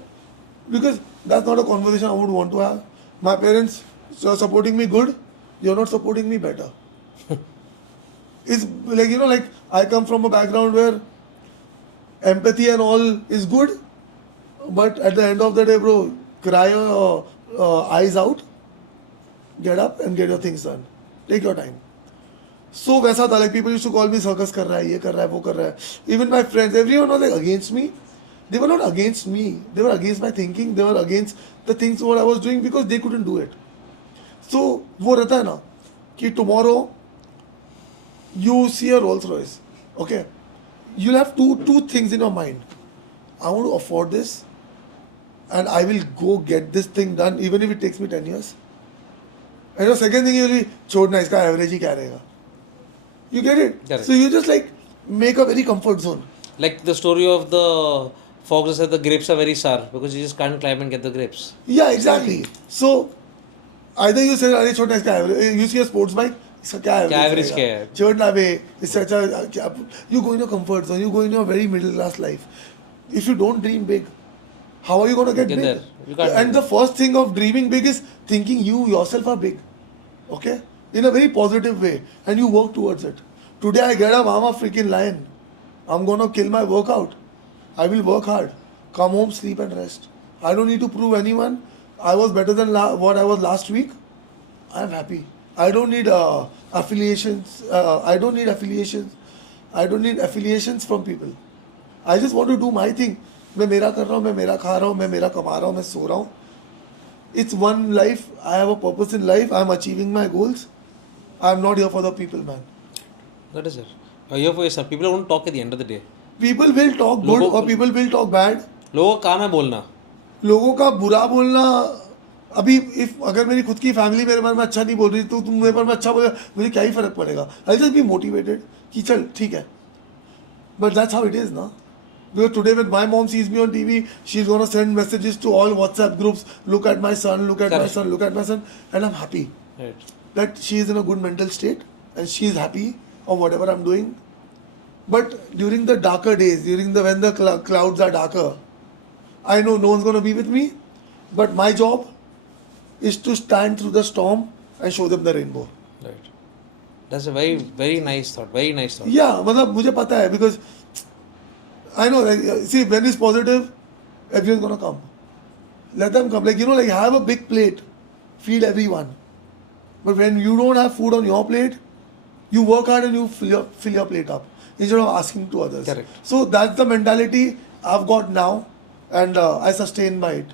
Because that's not a conversation I would want to have. My parents are supporting me good. You're not supporting me better. It's like, like I come from a background where empathy and all is good. But at the end of the day, bro, cry your eyes out. Get up and get your things done. Take your time. So वैसा था, like people used to call me circus कर रहा है, ये कर रहा है, वो कर रहा है. Even my friends, everyone was like against me. They were not against me. They were against my thinking. They were against the things what I was doing because they couldn't do it. So वो रहता है ना कि tomorrow you see a Rolls Royce, okay? You'll have two things in your mind. I want to afford this, and I will go get this thing done even if it takes me 10 years. And the second thing you'll be छोड़ना इसका average ही क्या रहेगा. You get it? Correct. So you just like make a very comfort zone. Like the story of the Fox said the grapes are very sour because you just can't climb and get the grapes. Yeah, exactly. So either you say अरे छोटा इसका average, you see a sports bike, इसका क्या क्या average average क्या है? चढ़ना बे, इससे अच्छा क्या, you go in your comfort zone, you go in your very middle class life. If you don't dream big, how are you going to get Get big? there. You can't And do the first thing of dreaming big is thinking you yourself are big. Okay? In a very positive way. And you work towards it. Today I get up, I'm a freaking lion. I'm going to kill my workout. I will work hard. Come home, sleep and rest. I don't need to prove anyone. I was better than what I was last week. I'm happy. I don't need affiliations. I don't need affiliations. I don't need affiliations from people. I just want to do my thing. मैं मेरा कर रहा हूँ, मैं मेरा खा रहा हूँ, मैं मेरा कमा रहा हूँ, मैं सो रहा हूँ. It's one life. I have a purpose in life. I'm achieving my goals. I'm not here for the people, man. That is it. Here for yourself. People won't talk at the end of the day. People will talk good लोगों or को- people will talk bad. लोगों का काम है बोलना. लोगों का बुरा बोलना. अभी if अगर मेरी खुद की फैमिली मेरे बारे में अच्छा नहीं बोल रही तो तुम मेरे बारे में अच्छा बोले मुझे क्या ही फर्क पड़ेगा. I'll just be motivated कि चल ठीक है. But that's how it is, na. Because today when my mom sees me on TV, she's gonna send messages to all WhatsApp groups. Look at my son, look at my Correct. son, look at my son, and I'm happy Right. that she is in a good mental state and she's happy of whatever I'm doing. But during the darker days, during the when the clouds are darker, I know no one's gonna be with me. But my job is to stand through the storm and show them the rainbow. Right. That's a very, very nice thought. Very nice thought. Yeah, मतलब मुझे पता है because I know like see when it's positive, everyone's gonna come. Let them come. Like like have a big plate, feed everyone. But when you don't have food on your plate, you work hard and you fill your plate up instead of asking to others. Correct. So that's the mentality I've got now, and I sustain by it.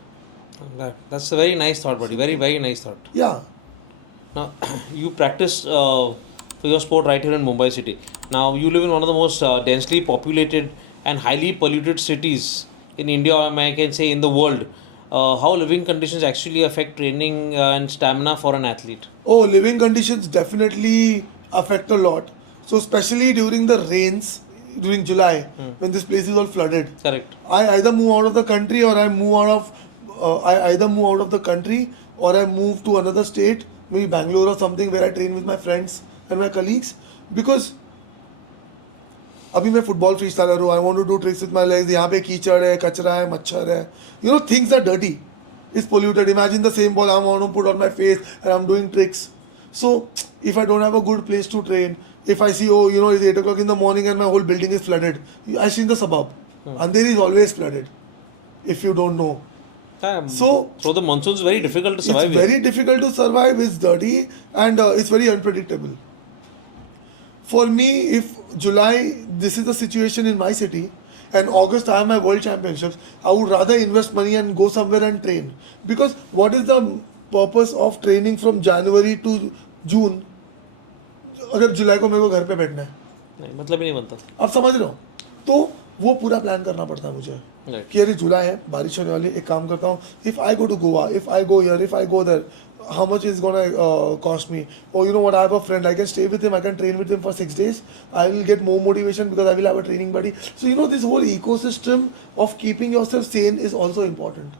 That's a very nice thought, buddy. Very, very nice thought. Yeah. Now, you practice for your sport right here in Mumbai city. Now, you live in one of the most densely populated and highly polluted cities in India, or I can say in the world. How living conditions actually affect training and stamina for an athlete? Oh, living conditions definitely affect a lot. So especially during the rains, during July, when this place is all flooded. Correct. I either move out of the country or I move out of I either move out of the country or I move to another state, maybe Bangalore or something, where I train with my friends and my colleagues. Because अभी मैं football freestyler हूँ. I want to do tricks with my legs. यहाँ पे कीचड़ है, कचरा है, मच्छर है. Things are dirty. It's polluted. Imagine the same ball I want to put on my face and I'm doing tricks. So if I don't have a good place to train, if I see it's 8 o'clock in the morning and my whole building is flooded. I see in the suburb. Andheri is always flooded. If you don't know. So the monsoon is very difficult to survive. It's very difficult to survive. It's dirty and it's very unpredictable. For me, if July, this is the situation in my city, and August I have my world championships, I would rather invest money and go somewhere and train. Because what is the purpose of training from January to June अगर जुलाई को मेरे को घर पे बैठना है? नहीं, मतलब ही नहीं बनता. आप समझ रहे हो? तो वो पूरा प्लान करना पड़ता है मुझे कि अरे जुलाई है, बारिश होने वाली है, एक काम करता हूँ, if I go to Goa, if I go here, if I go there, how much is gonna cost me? Oh, you know what, I have a friend, I can stay with him, I can train with him for 6 days, I will get more motivation because I will have a training buddy. So this whole ecosystem of keeping yourself sane is also important.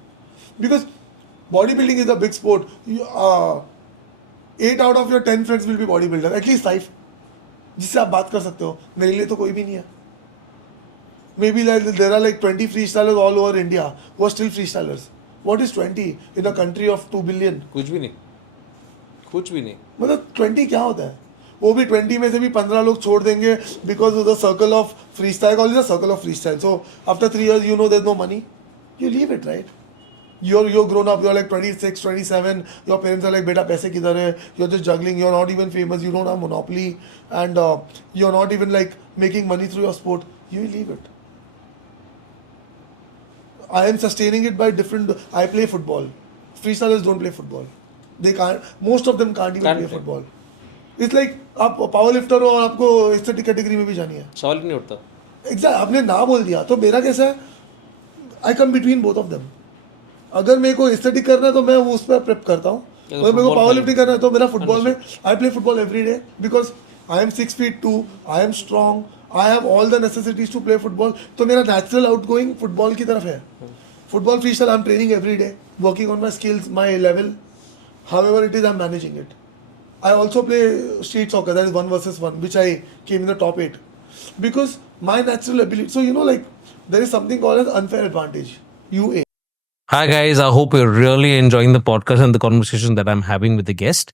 Because bodybuilding is a big sport. 8 out of your 10 friends will be bodybuilder, at least 5 जिससे आप बात कर सकते हो. मेरे लिए तो कोई भी नहीं है. Maybe there are like 20 freestylers all over India who are still freestylers. What is 20 in a country of 2 billion? कुछ भी नहीं. कुछ भी नहीं. मतलब 20 क्या होता है? वो भी 20 में से भी 15 लोग छोड़ देंगे because of the circle of freestyle. Call it the circle of freestyle. So after 3 years, there's no money. You leave it, right? You're grown up. You're like 26, 27. Your parents are like, "Beta, पैसे किधर है?" You're just juggling. You're not even famous. You don't have monopoly, and you're not even like making money through your sport. You leave it. I am sustaining it by different. I play football. Freestylers don't play football. They can't. Most of them can't even play football. It's like आप power lifter हो और आपको aesthetic category में भी जानी है. सवाल ही नहीं उठता. एग्जैक्ट. आपने ना बोल दिया तो मेरा कैसा है? I come between both of them. अगर मेरे को एस्थेटिक करना है तो मैं उस पर प्रेप करता हूँ. अगर मेरे को पावर लिफ्टिंग करना है तो मेरा फुटबॉल में I play football every day because I am 6'2", I am strong, I have all the necessities to play football. तो मेरा natural outgoing football की तरफ है. Football freestyle, I'm training every day, working on my skills, my level. However it is, I'm managing it. I also play street soccer, that is 1 versus 1, which I came in the top 8. Because my natural ability, so like there is something called as unfair advantage, UA. Hi, guys. I hope you're really enjoying the podcast and the conversation that I'm having with the guest.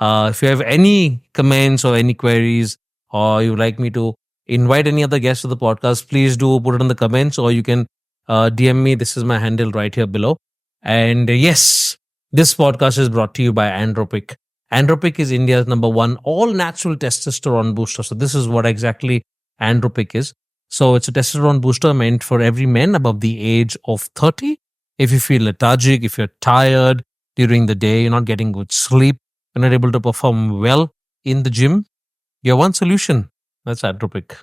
If you have any comments or any queries, or you would like me to invite any other guests to the podcast, please do put it in the comments, or you can DM me. This is my handle right here below. And yes, this podcast is brought to you by Andropique. Andropique is India's #1 all natural testosterone booster. So this is what exactly Andropique is. So it's a testosterone booster meant for every man above the age of 30. If you feel lethargic, if you're tired during the day, you're not getting good sleep, you're not able to perform well in the gym, you have one solution. That's Andropique.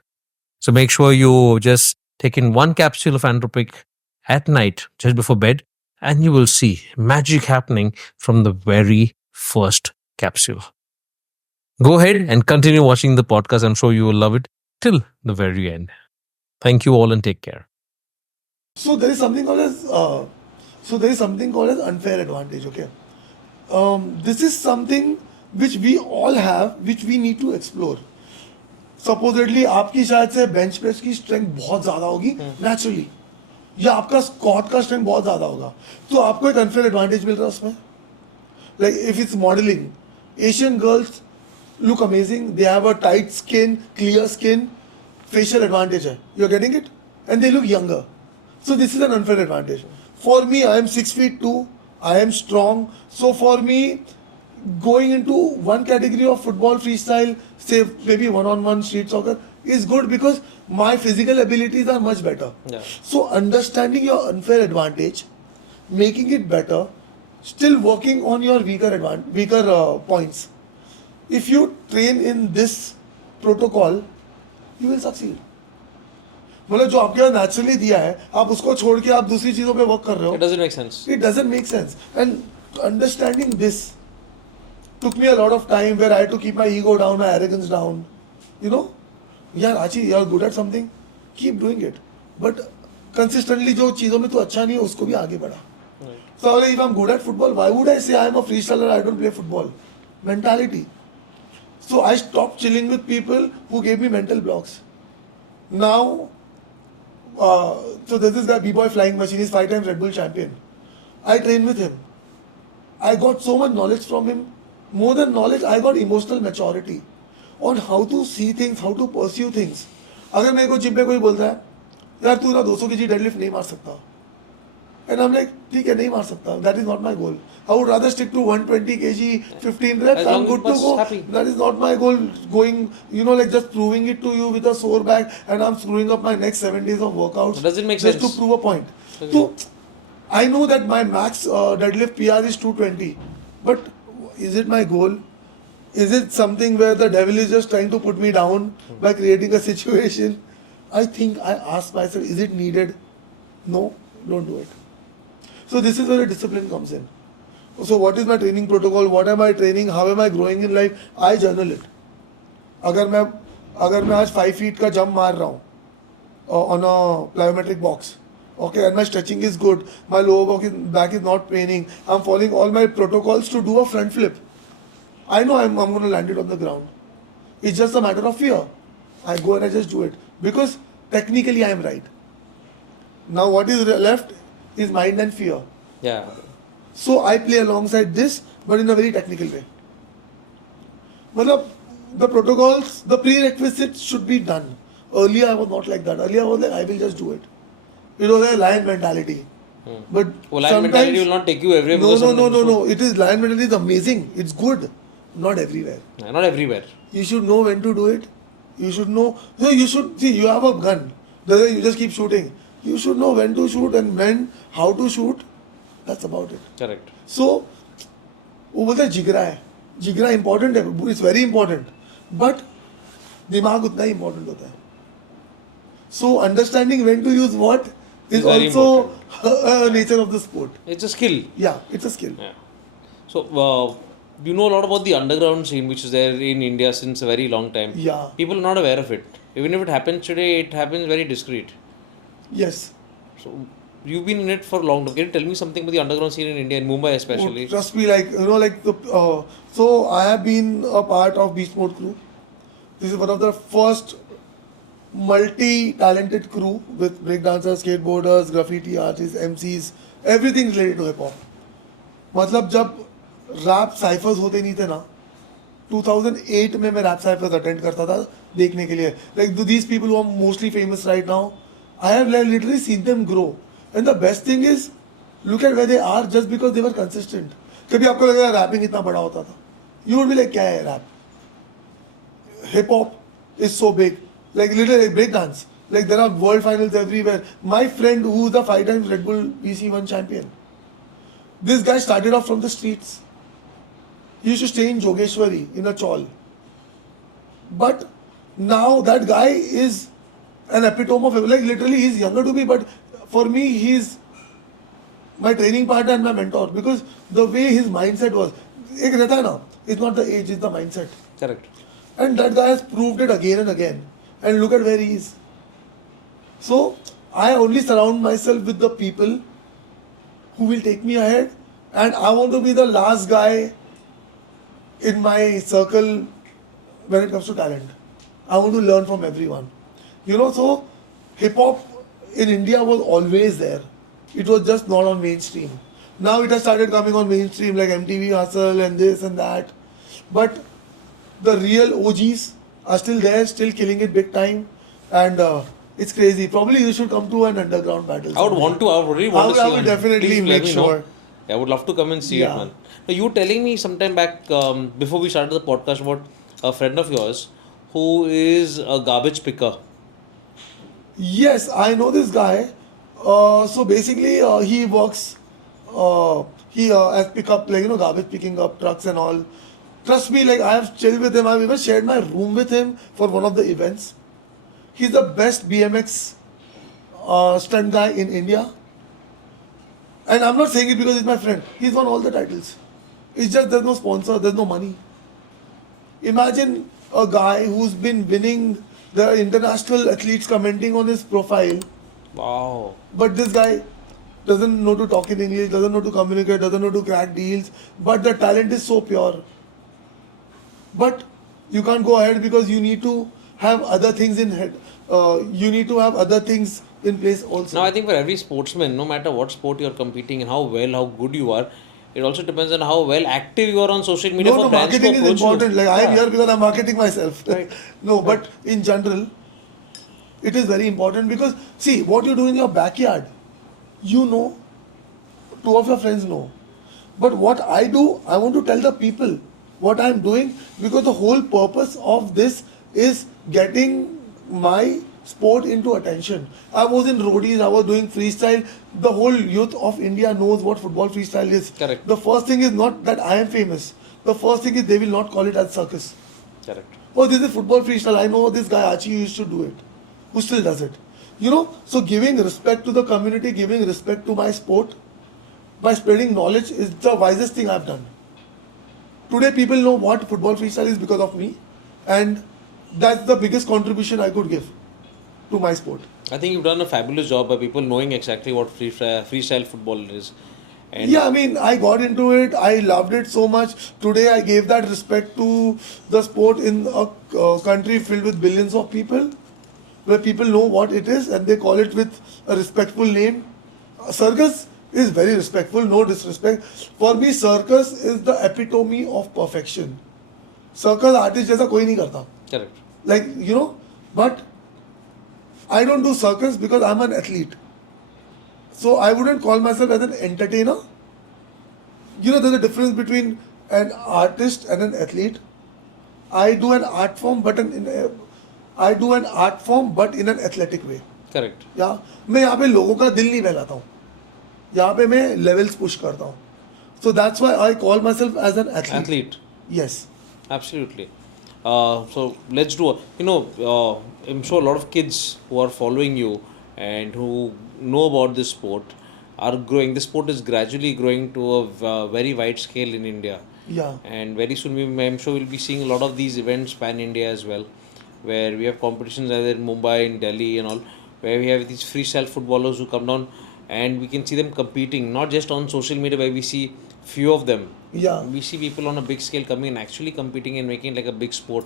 So make sure you just take in 1 capsule of Andropique at night, just before bed, and you will see magic happening from the very first capsule. Go ahead and continue watching the podcast. I'm sure you will love it till the very end. Thank you all and take care. So there is something called as unfair advantage. Okay, this is something which we all have, which we need to explore. Supposedly आपकी शायद से bench press की strength बहुत ज़्यादा होगी naturally, या आपका squat का स्ट्रेंथ बहुत ज़्यादा होगा, तो आपको एक अनफेयर एडवांटेज मिल रहा है उसमें. Like if it's modeling, Asian girls look amazing. They have a tight skin, clear skin, facial advantage है. You're getting it? And they look younger. So this is an unfair advantage. For me, I am 6'2", I am strong. So for me, going into one category of football freestyle, say maybe one-on-one street soccer, is good because my physical abilities are much better. Yeah. So understanding your unfair advantage, making it better, still working on your weaker points. If you train in this protocol, you will succeed. मतलब जो आपके पास naturally दिया है, आप उसको छोड़ के आप दूसरी चीजों पे वर्क कर रहे हो. It doesn't make sense. It doesn't make sense. And understanding this took me a lot of time, where I had to keep my ego down, my arrogance down. Yeah, Archie, you're good at something, keep doing it. But consistently जो चीजों में तो अच्छा नहीं है, उसको भी आगे बढ़ा. So if I'm good at football, why would I say I'm a freestyler, I don't play football? Mentality. So I stopped chilling with people who gave me mental blocks. Now, so there's this guy, B-Boy Flying Machine, he's 5 times Red Bull champion. I train with him. I got so much knowledge from him. More than knowledge, I got emotional maturity on how to see things, how to pursue things. अगर मेरे को gym पे कोई बोलता है, यार तू ना 200 kg डेडलिफ्ट नहीं मार सकता, and I'm like, ठीक है नहीं मार सकता, that is not my goal. I would rather stick to 120 kg, 15 reps, I'm good to go. Happy. That is not my goal, going, like just proving it to you with a sore back, and I'm screwing up my next 7 days of workouts. It doesn't make just sense. to prove a point. So, I know that my max deadlift PR is 220, but is it my goal? Is it something where the devil is just trying to put me down by creating a situation? I think I ask myself, is it needed? No, don't do it. So this is where the discipline comes in. So what is my training protocol? What am I training? How am I growing in life? I journal it. अगर मैं आज 5 feet का jump मार रहा हूँ on a plyometric box, okay, and my stretching is good, my lower back is not paining, I'm following all my protocols to do a front flip, I know I'm going to land it on the ground. It's just a matter of fear. I go and I just do it because technically I am right. Now what is left is mind and fear. Yeah. So I play alongside this, but in a very technical way. The protocols, the prerequisites should be done. Earlier I was not like that. Earlier I was like, I will just do it. It was a lion mentality. But lion mentality will not take you everywhere. No. It is, lion mentality is amazing. It's good. Not everywhere. Yeah, not everywhere. You should know when to do it. You should know. No, you should see. You have a gun. You just keep shooting. You should know when to shoot and how to shoot. That's about it. Correct. So, वो बोलता है जिगरा है. जिगरा important है. It's very important. But दिमाग उतना ही important होता है. So understanding when to use what is also a nature of the sport. It's a skill. Yeah, it's a skill. Yeah. So you know a lot about the underground scene which is there in India since a very long time. Yeah. People are not aware of it. Even if it happens today, it happens very discreet. Yes. So you've been in it for a long time. Can you tell me something about the underground scene in India, in Mumbai especially? Oh, trust me, like, like the. So I have been a part of Beast Mode crew. This is one of the first multi-talented crew with breakdancers, skateboarders, graffiti artists, MCs, everything related to hip hop. मतलब जब rap cyphers होते नहीं थे ना 2008 में मैं rap cyphers attend करता था देखने के लिए like these people who are mostly famous right now I have literally seen them grow and the best thing is look at where they are just because they were consistent कभी आपको लगेगा wrapping इतना बड़ा होता था you would be like क्या है rap hip hop is so big. Like literally like break dance. Like there are world finals everywhere. My friend who is the 5 times Red Bull PC1 champion. This guy started off from the streets. He used to stay in Jogeshwari in a chawl. But now that guy is an epitome of like literally he's younger to me, but for me he's my training partner and my mentor because the way his mindset was. एक रहता है ना, it's not the age, it's the mindset. Correct. And that guy has proved it again and again. And look at where he is. So, I only surround myself with the people who will take me ahead. And I want to be the last guy in my circle when it comes to talent. I want to learn from everyone. So hip hop in India was always there. It was just not on mainstream. Now it has started coming on mainstream like MTV Hustle and this and that. But the real OGs are still there, still killing it big time, and it's crazy. Probably you should come to an underground battle. I would want to. I would really want to see. I would definitely Please let make me know. sure. I would love to come and see it, man. Now, you were telling me sometime back before we started the podcast about a friend of yours who is a garbage picker. Yes, I know this guy. So basically, he works. He has pick up like garbage picking up trucks and all. Trust me, like I have chilled with him. I've even shared my room with him for one of the events. He's the best BMX stunt guy in India. And I'm not saying it because he's my friend. He's won all the titles. It's just there's no sponsor, there's no money. Imagine a guy who's been winning the international athletes commenting on his profile. Wow. But this guy doesn't know to talk in English, doesn't know to communicate, doesn't know to crack deals. But the talent is so pure. But you can't go ahead because you need to have other things in head. You need to have other things in place also. Now, I think for every sportsman, no matter what sport you're competing in, how well, how good you are, it also depends on how well active you are on social media for brands to marketing is approach important. you. Like I am here because I'm marketing myself. Right. No, but in general, it is very important because see what you do in your backyard, you know, two of your friends know. But what I do, I want to tell the people what I'm doing because the whole purpose of this is getting my sport into attention. I was in roadies, I was doing freestyle. The whole youth of India knows what football freestyle is. Correct. The first thing is not that I am famous. The first thing is they will not call it as circus. Correct. Oh, this is football freestyle. I know this guy Archie used to do it. Who still does it? So giving respect to the community, giving respect to my sport by spreading knowledge is the wisest thing I've done. Today people know what football freestyle is because of me, and that's the biggest contribution I could give to my sport. I think you've done a fabulous job by people knowing exactly what freestyle football is. And yeah, I mean, I got into it. I loved it so much. Today I gave that respect to the sport in a country filled with billions of people, where people know what it is and they call it with a respectful name. Circus is very respectful, no disrespect. For me, circus is the epitome of perfection. Circus artist जैसा कोई नहीं करता. correct. Like, but I don't do circus because I'm an athlete. So I wouldn't call myself as an entertainer. There's a difference between an artist and an athlete. I do an art form, but in an athletic way. Correct. Yeah, मैं यहाँ पे लोगों का दिल नहीं बहलाता हूँ. यहाँ पे मैं levels push करता हूँ. So that's why I call myself as an athlete. Athlete. Yes. Absolutely. So let's do. I'm sure a lot of kids who are following you and who know about this sport are growing. This sport is gradually growing to a very wide scale in India. Yeah. And very soon, I'm sure we'll be seeing a lot of these events pan India as well, where we have competitions either in Mumbai, in Delhi, and all, where we have these freestyle footballers who come down, and we can see them competing, not just on social media, where we see few of them. Yeah. We see people on a big scale coming and actually competing and making it like a big sport.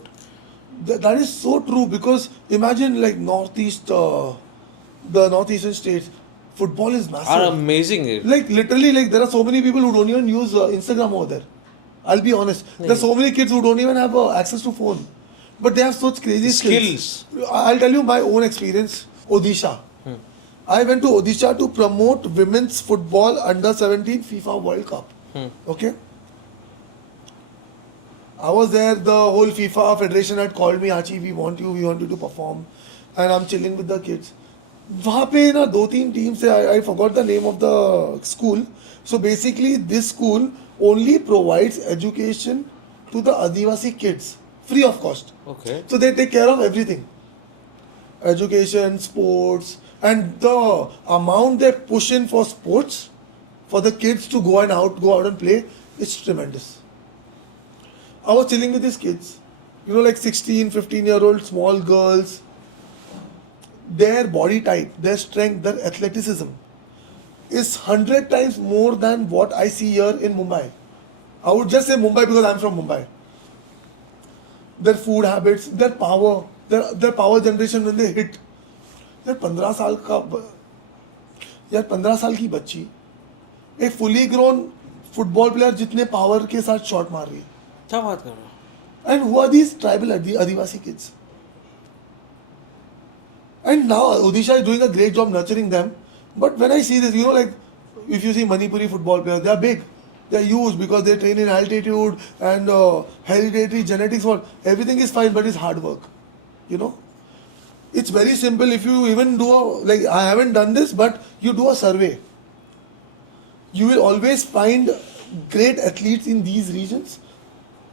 That is so true, because imagine like Northeast, the Northeastern states, football is massive. Are amazing. Like literally, like there are so many people who don't even use Instagram over there. I'll be honest. There's so many kids who don't even have access to phone, but they have such crazy skills. I'll tell you my own experience. Odisha. I went to Odisha to promote women's football under 17 FIFA World Cup. Okay. I was there. The whole FIFA federation had called me. Archie, we want you to perform, and I'm chilling with the kids. वहाँ पे ना 2-3 teams से I forgot the name of the school. So basically, this school only provides education to the Adivasi kids, free of cost. Okay. So they take care of everything. Education, sports, and the amount they push in for sports, for the kids to go out and play, is tremendous. I was chilling with these kids, like 16, 15-year-old small girls. Their body type, their strength, their athleticism is 100 times more than what I see here in Mumbai. I would just say Mumbai because I'm from Mumbai. Their food habits, their power generation when they hit. यार 15 साल की बच्ची एक fully grown football player जितने power के साथ shot मार रही है. क्या बात कर रहे हो? And who are these tribal Adivasi kids? And now Odisha is doing a great job nurturing them. But when I see this, like if you see Manipuri football players, they are big. They are huge because they train in altitude and hereditary genetics. Everything is fine, but it's hard work. It's very simple. If you even do I haven't done this, but you do a survey, you will always find great athletes in these regions.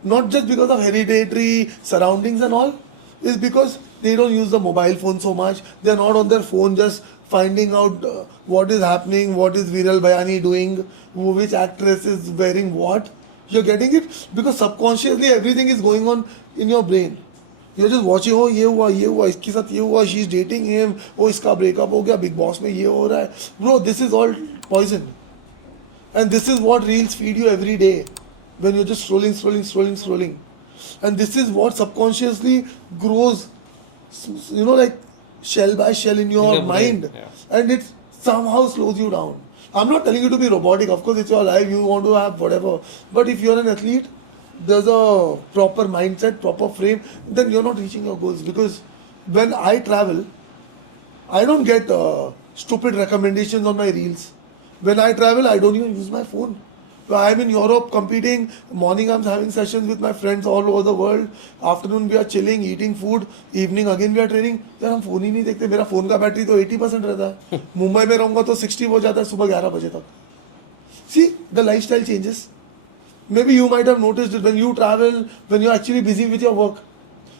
Not just because of hereditary surroundings and all, it's because they don't use the mobile phone so much. They're not on their phone just finding out what is happening, what is Viral Bayani doing, which actress is wearing what. You're getting it? Because subconsciously everything is going on in your brain. You're just watching, oh ये हुआ, इसके साथ ये हुआ, she's dating him, oh इसका breakup हो गया, Big Boss में ये हो रहा है. Bro, this is all poison. And this is what reels feed you every day. When you're just scrolling. And this is what subconsciously grows, like shell by shell in your mind. Yeah. And it somehow slows you down. I'm not telling you to be robotic. Of course, it's your life. You want to have whatever. But if you're an athlete, there's a proper mindset, proper frame, then you're not reaching your goals. Because when I travel, I don't get stupid recommendations on my reels. When I travel, I don't even use my phone. I'm in Europe competing. Morning I'm having sessions with my friends all over the world. Afternoon we are chilling, eating food. Evening again we are training. यार हम phone ही नहीं देखते. मेरा phone का battery तो 80% रहता है. मुंबई में रहूँगा तो 60 हो जाता है सुबह 11 बजे तक. See, the lifestyle changes. Maybe you might have noticed it when you travel, when you're actually busy with your work.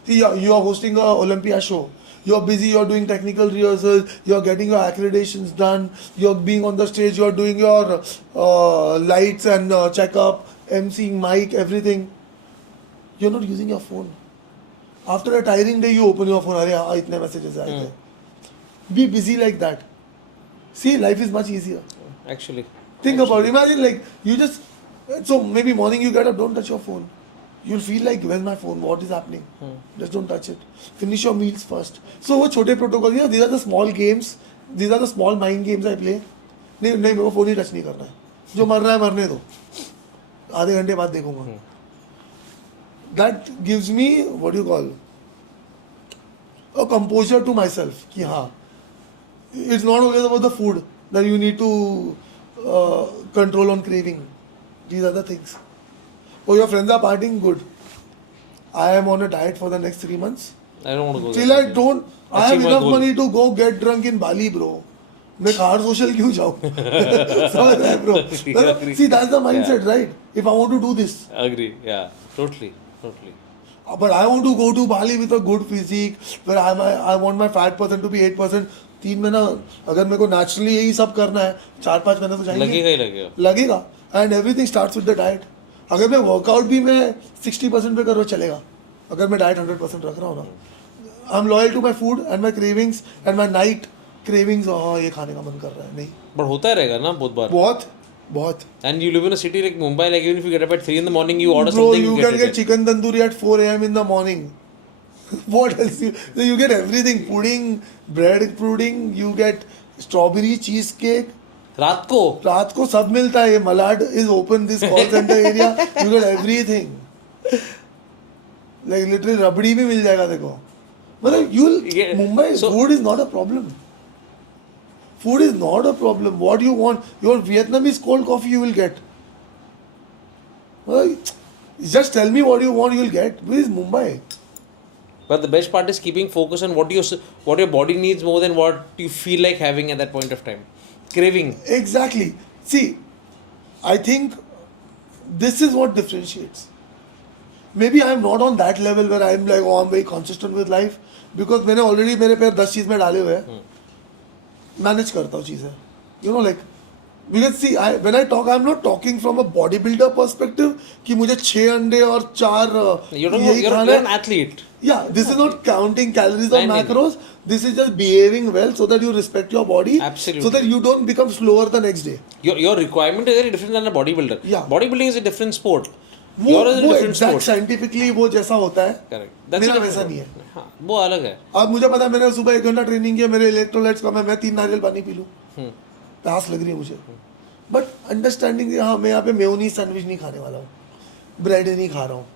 See, you are hosting a Olympia show. You're busy, you're doing technical rehearsals, you're getting your accreditations done, you're being on the stage, you're doing your lights and checkup, emceeing, mic, everything. You're not using your phone. After a tiring day, you open your phone, itne messages aaye the. Be busy like that. See, life is much easier. Actually. Think about it. Imagine so maybe morning you get up, don't touch your phone. You'll feel like, where's my phone? What is happening? Just don't touch it. Finish your meals first. So वो छोटे protocols, these are the small games. These are the small mind games I play. नहीं मेरे को phone ही touch नहीं करना है. जो मर रहा है मरने दो. आधे घंटे बाद देखूंगा. That gives me, what do you call, a composure to myself. कि हाँ, it's not always about the food that you need to control on craving. These are the things. Oh, your friends are partying? Good. I am on a diet for the next 3 months. I don't want to go. Till I don't, I have enough money to go get drunk in Bali, bro. मैं car social क्यों जाऊँ? समझ रहे हैं, bro? See, that's the mindset, right? If I want to do this. Agree. Yeah. Totally. But I want to go to Bali with a good physique, where I want my fat percent to be 8%. 3 महीना अगर मेरे को naturally यही सब करना है, 4-5 महीने तो जाएंगे. लगेगा ही लगेगा. लगेगा. And everything starts with the diet. अगर मैं वर्कआउट भी मैं 60% पे कर रहा हूँ चलेगा, अगर मैं डाइट 100% रख रहा हूँ ना. I am loyal to my food and my cravings and my night cravings. ये खाने का मन कर रहा है, नहीं. बट होता रहेगा ना बहुत बार. बहुत. And you live in a city like Mumbai, like even if you get up at 3 in the morning, you order Bro, something, you you can get get chicken tandoori at 4 a.m. in the morning. What else? You get everything. Pudding, bread pudding, you get strawberry cheesecake. रात को सब मिलता है. ये Malad is open this call center area. You get everything. Like literally रबड़ी भी मिल जाएगा देखो. मतलब Mumbai food is not a problem. Food is not a problem. What you want, your Vietnamese cold coffee you will get. Well, just tell me what you want, you will get. This is Mumbai. But the best part is keeping focus on what your body needs more than what you feel like having at that point of time. Craving. Exactly. See, I think this is what differentiates. Maybe I'm not on that level where I'm like, oh, I'm very consistent with life. Because मैंने already मेरे पैर 10 चीज़ में डाले हुए हैं. Manage करता हूँ चीज़ें, you know, like because see when I talk I'm not talking from a bodybuilder perspective कि मुझे 6 अंडे और 4 you're an athlete. Yeah, this is not counting calories or macros. This is just behaving well so that you respect your body. Absolutely. So that you don't become slower the next day. Your requirement is very different than a bodybuilder. Yeah. Bodybuilding is a different sport. वो exact scientifically वो जैसा होता है. Correct. मेरा वैसा नहीं है. हाँ, वो अलग है. अब मुझे पता है मैंने सुबह 1 घंटा ट्रेनिंग किया, मेरे इलेक्ट्रोलाइट्स कम है, मैं 3 नारियल पानी पी लूँ, प्यास लग रही है मुझे. बट अंडरस्टैंडिंग हाँ मैं यहाँ पे मेयोनीज सैंडविच नहीं खाने वाला हूँ, ब्रेड नहीं खा रहा हूँ.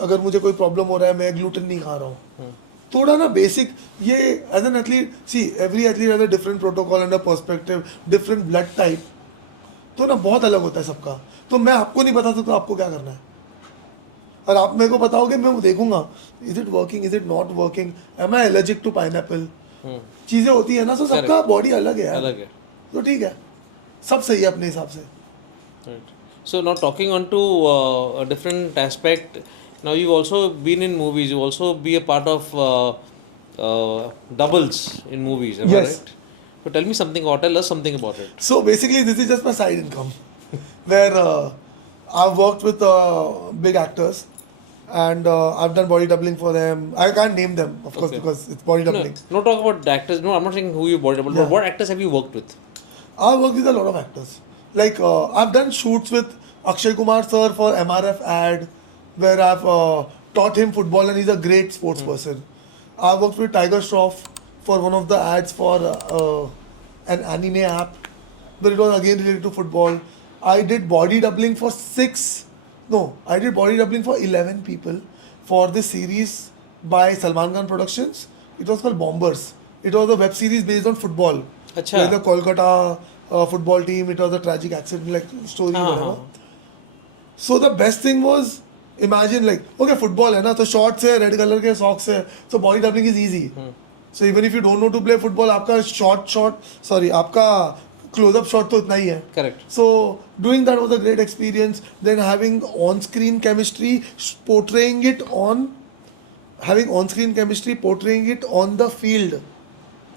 अगर मुझे कोई प्रॉब्लम हो रहा है मैं ग्लूटेन नहीं खा रहा हूँ. थोड़ा ना बेसिक ये as an athlete, see every athlete has a different protocol and a perspective, different blood type, तो ना बहुत अलग होता है सबका. तो मैं आपको नहीं बता सकता आपको क्या करना है, और आप मेरे को बताओगे मैं वो देखूंगा. Is it working, is it not working, am I allergic to pineapple, चीजें होती है ना. तो सबका बॉडी अलग है, अलग है, तो ठीक है, सब सही है अपने हिसाब से. So now talking on to a different aspect, now you've also been in movies, you also be a part of doubles in movies, am I right? So tell me something, or tell us something about it. So basically this is just my side income where I've worked with big actors and I've done body doubling for them. I can't name them of course because it's body doubling. No talk about the actors, no I'm not saying who you body double, but what actors have you worked with? I've worked with a lot of actors. Like I've done shoots with Akshay Kumar sir for MRF ad where I've taught him football and he's a great sports person. I've worked with Tiger Shroff for one of the ads for an anime app, but it was again related to football. I did body doubling for 11 people for this series by Salman Khan Productions. It was called Bombers. It was a web series based on football. Achha. Like the Kolkata football team, it was a tragic accident like story, whatever. So the best thing was, imagine like, okay, football है ना, तो shorts है, red color के socks है, so body doubling is easy. So even if you don't know to play football, आपका आपका close-up shot तो इतना ही है. Correct. So doing that was a great experience. Then having on-screen chemistry, portraying it on the field.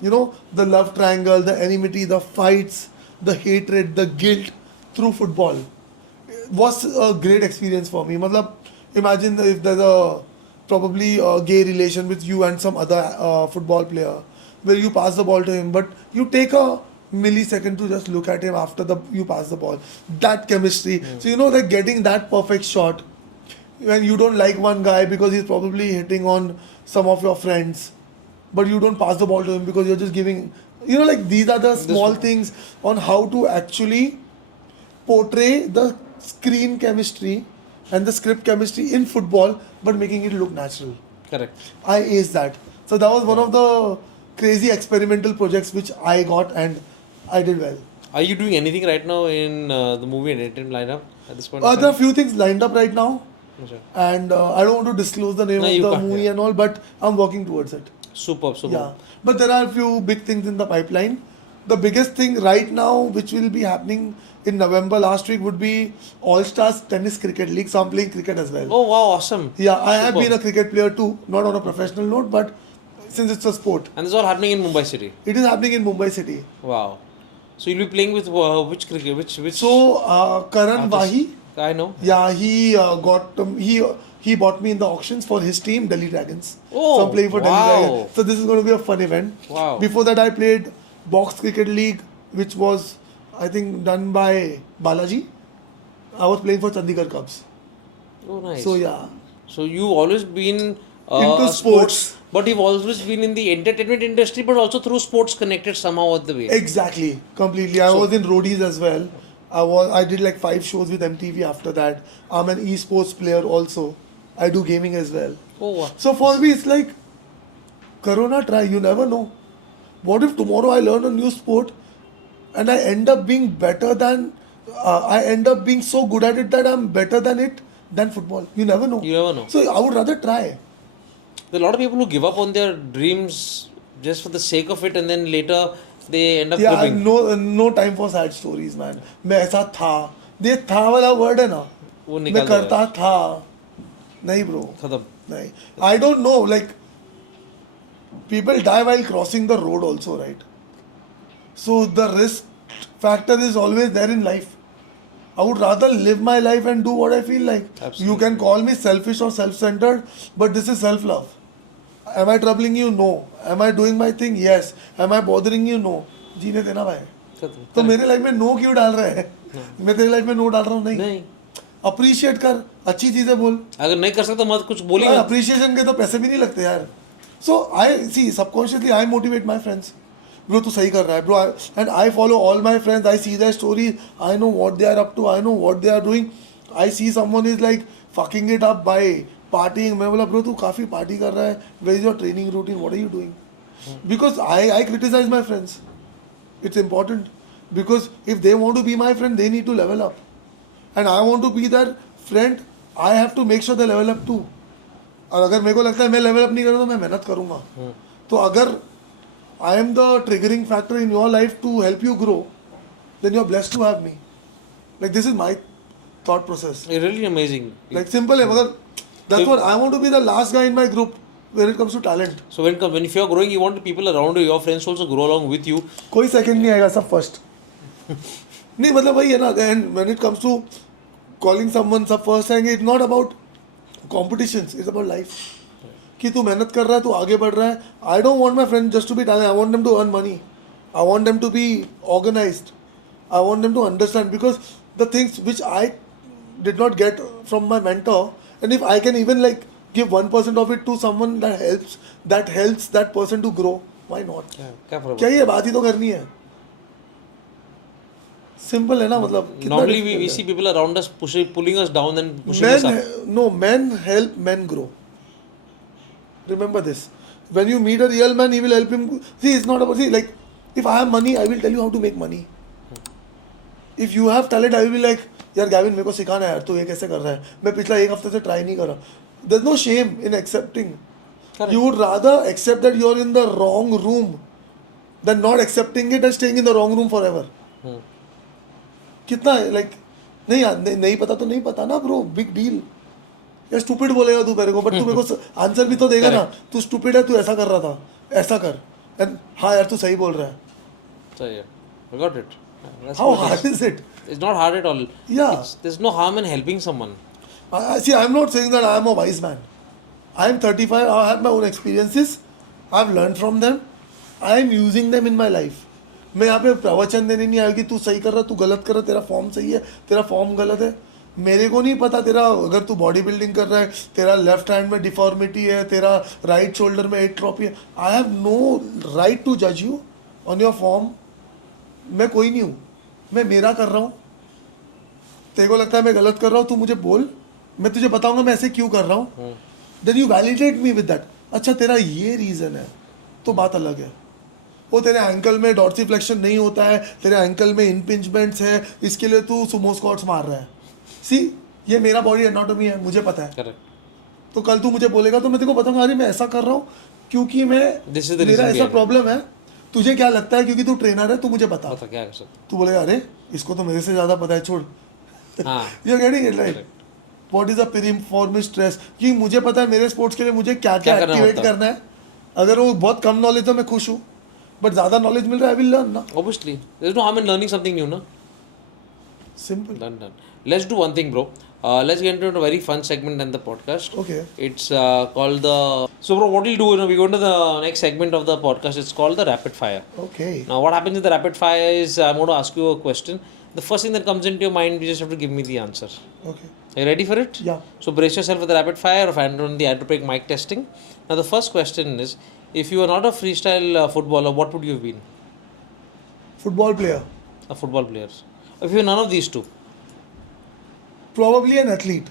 You know, the love triangle, the enmity, the fights, the hatred, the guilt through football was a great experience for me. मतलब, imagine if there's probably a gay relation with you and some other football player where you pass the ball to him, but you take a millisecond to just look at him after you pass the ball. That chemistry. So you know, like getting that perfect shot when you don't like one guy because he's probably hitting on some of your friends, but you don't pass the ball to him because you're just giving, you know, like these are the small things on how to actually portray the screen chemistry and the script chemistry in football, but making it look natural. Correct. I aced that. So that was one of the crazy experimental projects which I got and I did well. Are you doing anything right now in the movie and entertainment lineup at this point? There are a few things lined up right now, Sure. and I don't want to disclose the name of the movie and all, but I'm working towards it. Superb. Yeah, but there are a few big things in the pipeline. The biggest thing right now, which will be happening in November last week, would be All Stars Tennis Cricket League. So I'm playing cricket as well. Oh wow, awesome. Yeah, I have been a cricket player too, not on a professional note, but since it's a sport. And this is all happening in Mumbai city? It is happening in Mumbai city. Wow. So you'll be playing with which cricket? Which? So Karan Wahi I know. Yeah, he bought me in the auctions for his team, Delhi Dragons. Oh, So I'm playing for Delhi wow. Dragons. So this is going to be a fun event. Wow. Before that, I played Box Cricket League, which was, I think, done by Balaji. I was playing for Chandigarh Cubs. Oh, nice. So yeah, So you've always been Into a sports. but you've always been in the entertainment industry, but also through sports connected somehow all the way. exactly, completely. I So- was in roadies as well. I did like 5 shows with MTV after that. I'm an esports player also. I do gaming as well. Oh, wow. So for me, it's like Corona try. You never know. What if tomorrow I learn a new sport and I end up being better than, I end up being so good at it that I'm better than it than football. You never know. You never know. So I would rather try. There are a lot of people who give up on their dreams just for the sake of it, and then later they end up Yeah, quitting. no time for sad stories, man. मैं ऐसा था. ये था वाला word है ना. वो मैं निकाल दो यार. करता था. नहीं bro. खत्म. नहीं. I don't know. Like people die while crossing the road also, right? So the risk factor is always there in life. I would rather live my life and do what I feel like. Absolutely. You can call me selfish or self-centered, but this is self-love. Am I troubling you? No. Am I doing my thing? Yes. Am I bothering you? No. जीने देना भाई. खत्म. तो मेरे life में no क्यों डाल रहे हैं? मैं तेरे लाइफ में नो डाल रहा हूँ नहीं. नहीं. अप्रिशिएट कर, अच्छी चीजें बोल. अगर नहीं कर सकता मत कुछ बोलिए. अप्रिशिएशन के तो पैसे भी नहीं लगते यार. So I see subconsciously I motivate my friends. Bro, तू सही कर रहा है, bro. And I follow all my friends. I see their stories. I know what they are up to. I know what they are doing. I see someone is like fucking it up by partying. मैं बोला bro तू काफी party कर रहा है. Where is your training routine? What are you doing? Because I criticize my friends. It's important because if they want to be my friend, they need to level up. And I want to be their friend. I have to make sure they level up too. और अगर मेरे को लगता है मैं level up नहीं करूँ तो मैं मेहनत करूँगा. तो अगर I am the triggering factor in your life to help you grow, then you are blessed to have me. Like this is my thought process. It's really amazing. Like simple है मगर that's what I want to be the last guy in my group when it comes to talent. So when if you are growing, you want the people around you, your friends to also grow along with you. कोई second नहीं आएगा, सब first. नहीं मतलब वही है ना. And when it comes to calling someone सब first आएंगे, it's not about competitions, it's about life. कि तू मेहनत कर रहा है, तू आगे बढ़ रहा है. I don't want my friends just to be talented. I want them to earn money. I want them to be organized. I want them to understand because the things which I did not get from my mentor, and if I can even like give 1% of it to someone that helps that person to grow, why not? क्या फर्क क्या ये बात ही तो करनी है. Simple है ना मतलब. कितना Normally we difficult see है. people around us pulling us down and pushing us up. Men help men grow. Remember this. When you meet a real man, he will help him. See, it's not about, see, like, if I have money, I will tell you how to make money. If you have talent, I will be like, यार Gavin मेरे को सिखाना है यार, तू ये कैसे कर रहा है. मैं पिछला एक हफ्ते से ट्राई नहीं कर रहा. There's no shame in accepting. Correct. You would rather accept that you're in the wrong room than not accepting it and staying in the wrong room forever. कितना like नहीं यार नहीं पता तो नहीं पता ना bro, big deal. यार स्टूपिड बोलेगा तू मेरे को, बट तू मेरे को आंसर भी तो देगा ना. तू स्टूपिड है, तू ऐसा कर रहा था, ऐसा कर. एंड हाँ यार तू सही बोल रहा है. So yeah, I got it. That's How what it hard is. is it? It's not hard at all. Yeah. There's no harm in helping someone. See, I'm not saying that I am a wise man. I am 35. I have my own experiences. I've learned from them. I am using them in my life. मैं यहाँ पे प्रवचन देने नहीं आया कि तू सही कर रहा, तू गलत कर रहा, तेरा फॉर्म सही है, तेरा फॉर्म गलत है. मेरे को नहीं पता तेरा, अगर तू बॉडी बिल्डिंग कर रहा है, तेरा लेफ्ट हैंड में डिफॉर्मिटी है, तेरा राइट शोल्डर में एट्रोफी है. I have no right to जज यू ऑन योर फॉर्म. मैं कोई नहीं हूँ, मैं मेरा कर रहा हूँ. तेरे को लगता है मैं गलत कर रहा हूँ, तू मुझे बोल, मैं तुझे बताऊंगा मैं ऐसे क्यों कर रहा हूँ. Then you validate me with that. अच्छा तेरा ये रीज़न है, तो बात अलग है. वो तेरे एंकल में डॉर्सीफ्लेक्शन नहीं होता है, तेरे एंकल में इम्पिंजमेंट्स है, इसके लिए तू सुमो स्क्वाट्स मार रहा है. सी, ये मेरा बॉडी एनाटॉमी है, मुझे पता है. Correct. तो कल तू मुझे बोलेगा तो मैं तेरे को बताऊंगा, अरे मैं ऐसा कर रहा हूँ क्योंकि This is the मेरा reason ऐसा behind it. प्रॉब्लम है. तुझे क्या लगता है क्योंकि तू ट्रेनर है, तू मुझे बता. पता क्या कर सकते. तू बोलेगा अरे इसको तो मेरे से ज़्यादा पता है, छोड़. हाँ. You are getting it right. What is a periformic stress, कि मुझे पता है मेरे स्पोर्ट्स के लिए मुझे क्या क्या क्या करना एक्टिवेट होता है. करना है. अगर वो बहुत कम नॉलेज तो मैं खुश हूँ, बट ज़्यादा नॉलेज मिल रहा है, आई विल लर्न ना. Obviously, there's no harm in learning something new, ना. Simple. Done. Let's do one thing, bro. Let's get into a very fun segment in the podcast. Okay. It's called the. So, bro, what we'll do, we go into the next segment of the podcast. It's called the rapid fire. Okay. Now, what happens in the rapid fire is I'm going to ask you a question. The first thing that comes into your mind, you just have to give me the answer. Okay. Are you ready for it? Yeah. So, brace yourself for the rapid fire of the Andropique mic testing. Now, the first question is, if you were not a freestyle footballer, what would you have been? Football player. A football player. If you were none of these two. Probably an athlete.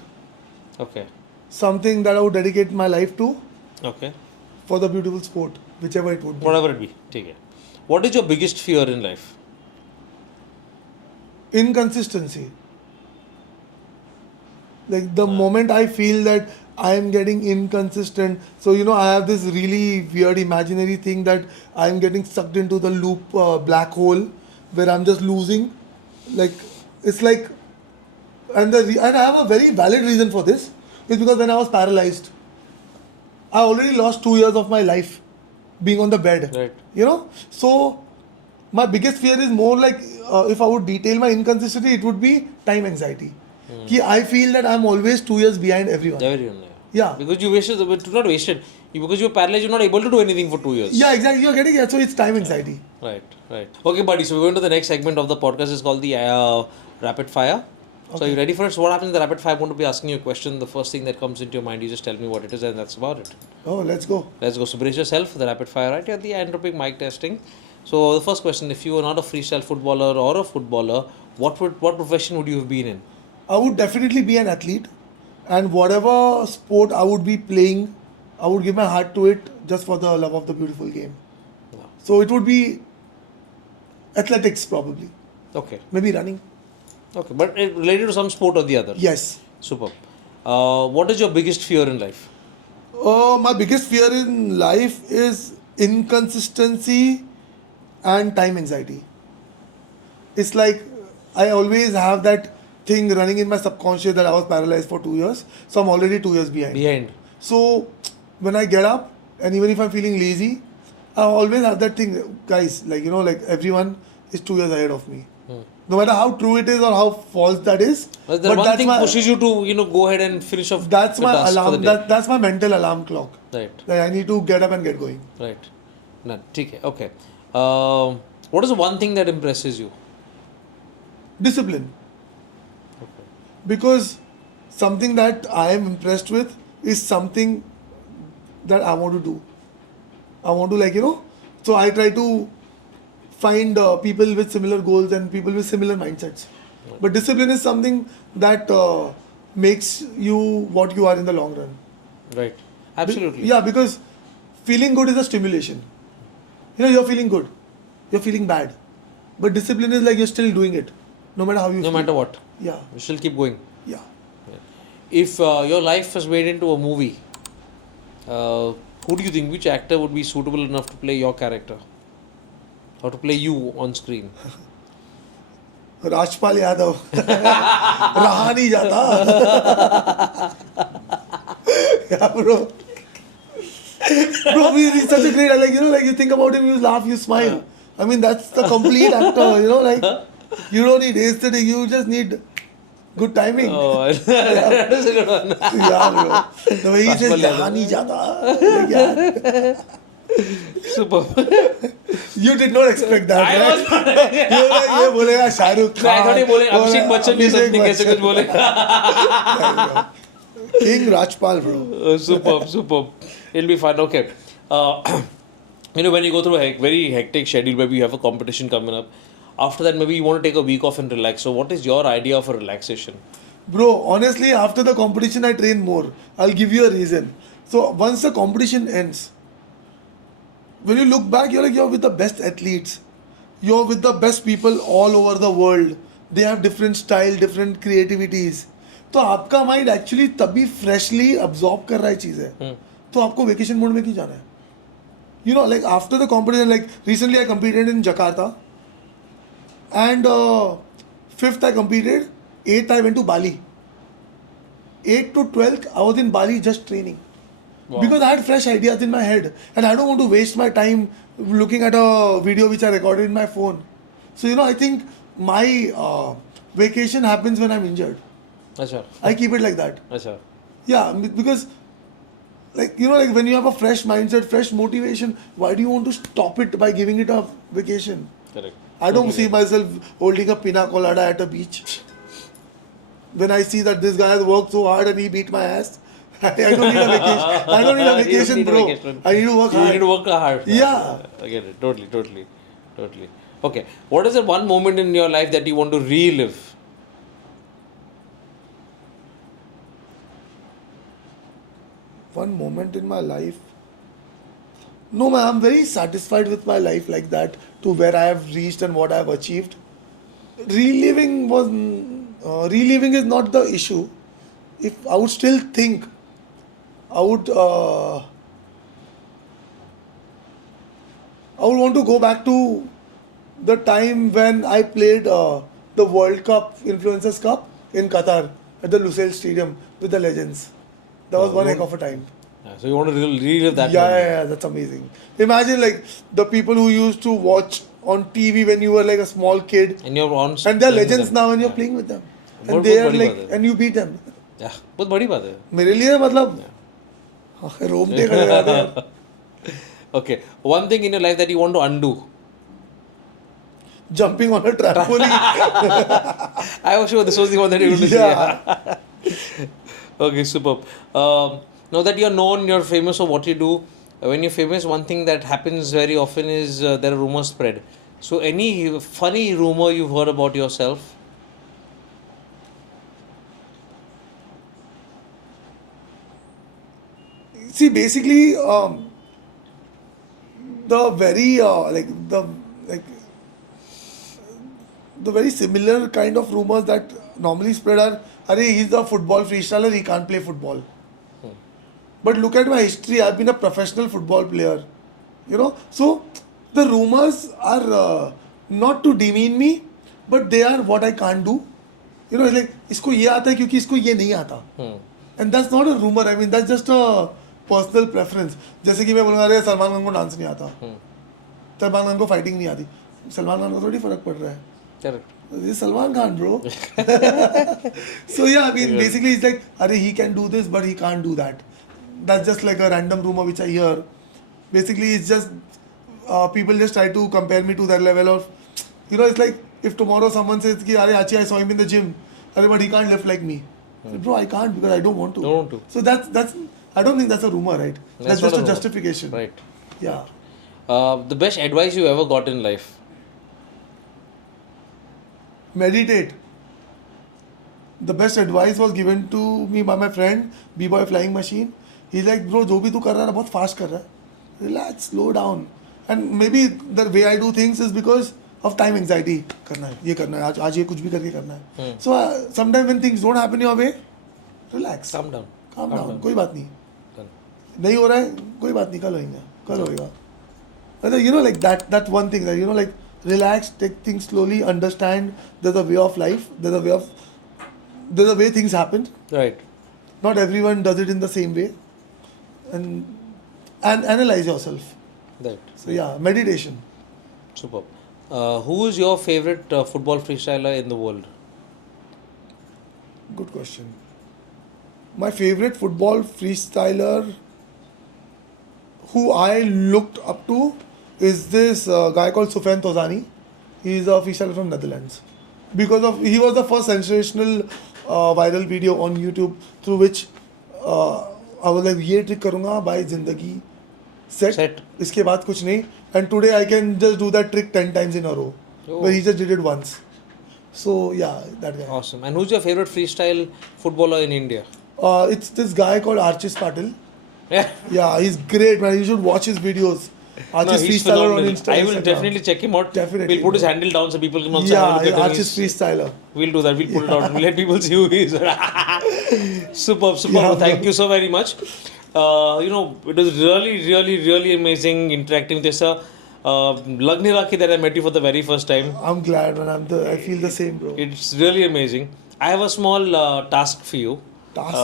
Okay. Something that I would dedicate my life to Okay. for the beautiful sport, whichever it would be. Whatever it be. Take it. What is your biggest fear in life? Inconsistency. Like the moment I feel that I am getting inconsistent, so I have this really weird imaginary thing that I am getting sucked into the loop black hole where I'm just losing. Like it's like, and I have a very valid reason for this. It's because when I was paralyzed, I already lost 2 years of my life being on the bed. Right. So my biggest fear is more like if I would detail my inconsistency, it would be time anxiety. I feel that I'm always 2 years behind everyone. Everyone. Yeah. Because you wasted, but not wasted. Because you're paralyzed, you're not able to do anything for 2 years. Yeah, exactly. You're getting it. So it's time anxiety. Right. Okay, buddy. So we're going to the next segment of the podcast. It's called the rapid fire. Okay. So are you ready for it? So what happens in the rapid fire? I'm going to be asking you a question. The first thing that comes into your mind, you just tell me what it is, and that's about it. Oh, let's go. So brace yourself for the rapid fire, right? At the Andropique mic testing. So the first question: if you were not a freestyle footballer or a footballer, what profession would you have been in? I would definitely be an athlete, and whatever sport I would be playing, I would give my heart to it just for the love of the beautiful game. Yeah. So it would be athletics probably. Okay. Maybe running. Okay, but it related to some sport or the other. Yes. Superb. What is your biggest fear in life? My biggest fear in life is inconsistency and time anxiety. It's like I always have that thing running in my subconscious that I was paralyzed for 2 years. So I'm already 2 years behind. So when I get up and even if I'm feeling lazy, I always have that thing, guys, like everyone is 2 years ahead of me. No matter how true it is or how false that is. But one thing pushes you to go ahead and finish off. That's my alarm. That's my mental alarm clock. Right. Like I need to get up and get going. Right. Okay. What is the one thing that impresses you? Discipline. Okay. Because something that I am impressed with is something that I want to do. I want to so I try to find people with similar goals and people with similar mindsets. Right. But discipline is something that makes you what you are in the long run. Right. Absolutely. Yeah, because feeling good is a stimulation. You're feeling good. You're feeling bad. But discipline is like you're still doing it. No matter how you feel. No matter what. Yeah. You still keep going. Yeah. If your life was made into a movie, who do you think, which actor would be suitable enough to play your character? Or to play you on screen? Rajpal Yadav. Raha nahi jata. Yeah, bro. Bro, he's such a great, you think about him, you laugh, you smile. I mean, that's the complete actor, you don't need aesthetic, you just need good timing. Oh, that's a good one. Yeah, bro. The way he says, yahan nahi jata. Super. You did not expect that, I right? was not. You were like, ये बोलेगा Shahrukh Khan. I thought he बोले अभिषेक बच्चन भी something ऐसे कुछ बोले. King Rajpal, bro. Superb. It'll be fun. Okay. When you go through a very hectic schedule, maybe you have a competition coming up. After that, maybe you want to take a week off and relax. So, what is your idea of a relaxation? Bro, honestly, after the competition, I train more. I'll give you a reason. So, once the competition ends, when you look back, you're with the best athletes. You're with the best people all over the world. They have different style, different creativities. तो आपका mind actually तभी freshly absorb कर रहा है चीज़ें तो आपको vacation mode में क्यों जाना है like after the competition, like recently I competed in Jakarta and 5th I competed, 8th I went to Bali. 8th to 12th I was in Bali just training. Wow. Because I had fresh ideas in my head and I don't want to waste my time looking at a video which I recorded in my phone. So I think my vacation happens when I'm injured. Acha. I keep it like that. Acha. Yeah, because like like when you have a fresh mindset, fresh motivation, why do you want to stop it by giving it a vacation? Correct. I don't see myself holding a pina colada at a beach. When I see that this guy has worked so hard and he beat my ass, I don't need a vacation. I don't need a You don't vacation, need a bro. vacation. I need to work hard. You need to work hard. Yeah. I get it. Totally. Okay. What is the one moment in your life that you want to relive? One moment in my life. No, man, I'm very satisfied with my life like that, to where I have reached and what I have achieved. Reliving is not the issue. If I would still think, I would want to go back to the time when I played the World Cup, Influencers Cup in Qatar at the Lusail Stadium with the legends. That was one heck of a time. Yeah, so you want to relive that moment? Yeah, that's amazing. Imagine like the people who used to watch on TV when you were like a small kid, And you're on. and they're legends now, and you're playing with them, and बहुत they are बड़ी like, बात है। and you beat them. Yeah, बहुत बड़ी बात है. मेरे लिए मतलब रोमटे खड़े जाते हैं. Okay, one thing in your life that you want to undo. Jumping on a trampoline. I was sure this was the one that you were going to Yeah. say. Okay, superb. Now that you're known, you're famous for what you do. When you're famous, one thing that happens very often is there are rumors spread. So, any funny rumor you've heard about yourself? See, basically, the very the very similar kind of rumors that normally spread are, "Arey, he's a football freestyler, he can't play football." But look at my history. I've been a professional football player. So the rumors are not to demean me, but they are what I can't do. It's like इसको ये आता है क्योंकि इसको ये नहीं आता. And that's not a rumor. I mean, that's just a personal preference. जैसे कि मैं बोलूँगा अरे सलमान खान को डांस नहीं आता, सलमान खान को फाइटिंग नहीं आती, सलमान खान को थोड़ी फर्क पड़ रहा है. Correct. This is Salman Khan, bro. So yeah, I mean, basically it's like, Arey, he can do this, but he can't do that. That's just like a random rumor which I hear. Basically, it's just people just try to compare me to that level of, it's like if tomorrow someone says, ki, Arey, Archie, I saw him in the gym, Arey, but he can't lift like me. So, bro, I can't because I don't want to. Don't want to. So that's I don't think that's a rumor, right? That's just not a rumor. justification. Right. Yeah. The best advice you ever got in life? Meditate. The best advice was given to me by my friend, B-Boy Flying Machine. He's like, bro, जो भी तू कर रहा है ना बहुत fast कर रहा है. Relax, slow down. And maybe the way I do things is because of time anxiety. करना है, ये करना है, आज ये कुछ भी करके करना है. So sometimes when things don't happen your way, relax. Calm down. Calm down. कोई बात नहीं. Done. नहीं हो रहा है, कोई बात नहीं, कल होएगा. Like that one thing that like relax, take things slowly, understand there's a way of life, there's a way things happen. Right. Not everyone does it in the same way. And analyze yourself. Right. So yeah, meditation. Superb. Who is your favorite football freestyler in the world? Good question. My favorite football freestyler who I looked up to is this guy called Soufiane Tozani. He is a freestyler from Netherlands. He was the first sensational viral video on YouTube through which I was like, ये trick करूँगा भाई जिंदगी set. इसके बाद कुछ नहीं. And today I can just do that trick 10 times in a row. Oh. But he just did it once. So yeah, that guy. Awesome. And who's your favorite freestyle footballer in India? It's this guy called Archis Patil. Yeah. Yeah, he's great, man. You should watch his videos. Archis he's Freestyler on phenomenal. Insta. I will Instagram. definitely check him out. Definitely, We'll put his bro. handle down so people can also have a look Yeah, at him. Archis Freestyler. We'll do that. We'll put it out. We'll let people see who he is. Superb. Yeah, Thank you so very much. It was really amazing interacting with you, sir. Lag nahi raha ki that I met you for the very first time. I'm glad, man. I feel the same, bro. It's really amazing. I have a small task for you. Task?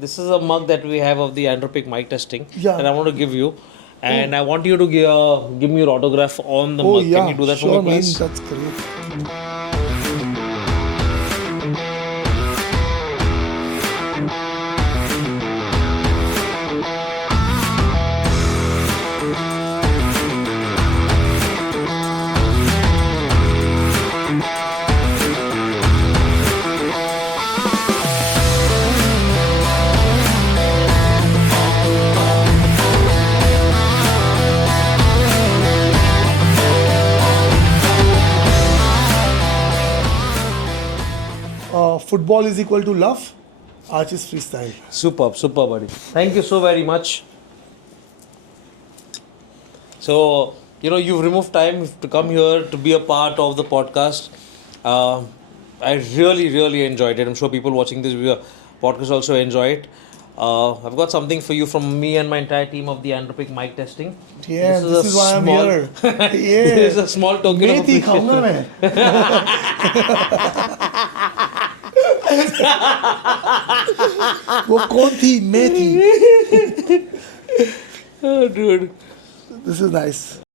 This is a mug that we have of the Andropique mic testing Yeah. that I want to give you. And I want you to give me your autograph on the mug. Yeah, Can you do that sure, for me, please? Man, that's great. football is equal to love, Archis Freestyle. Superb, buddy. Thank you so very much. So, you've removed time to come here to be a part of the podcast. I really, really enjoyed it. I'm sure people watching this podcast also enjoy it. I've got something for you from me and my entire team of the Andropique mic testing. Yeah, this is why I'm here. Yeah. This is a small token of मेथी खाऊंगा मैं. वो कौन थी? मेथी. Oh, dude. This is nice.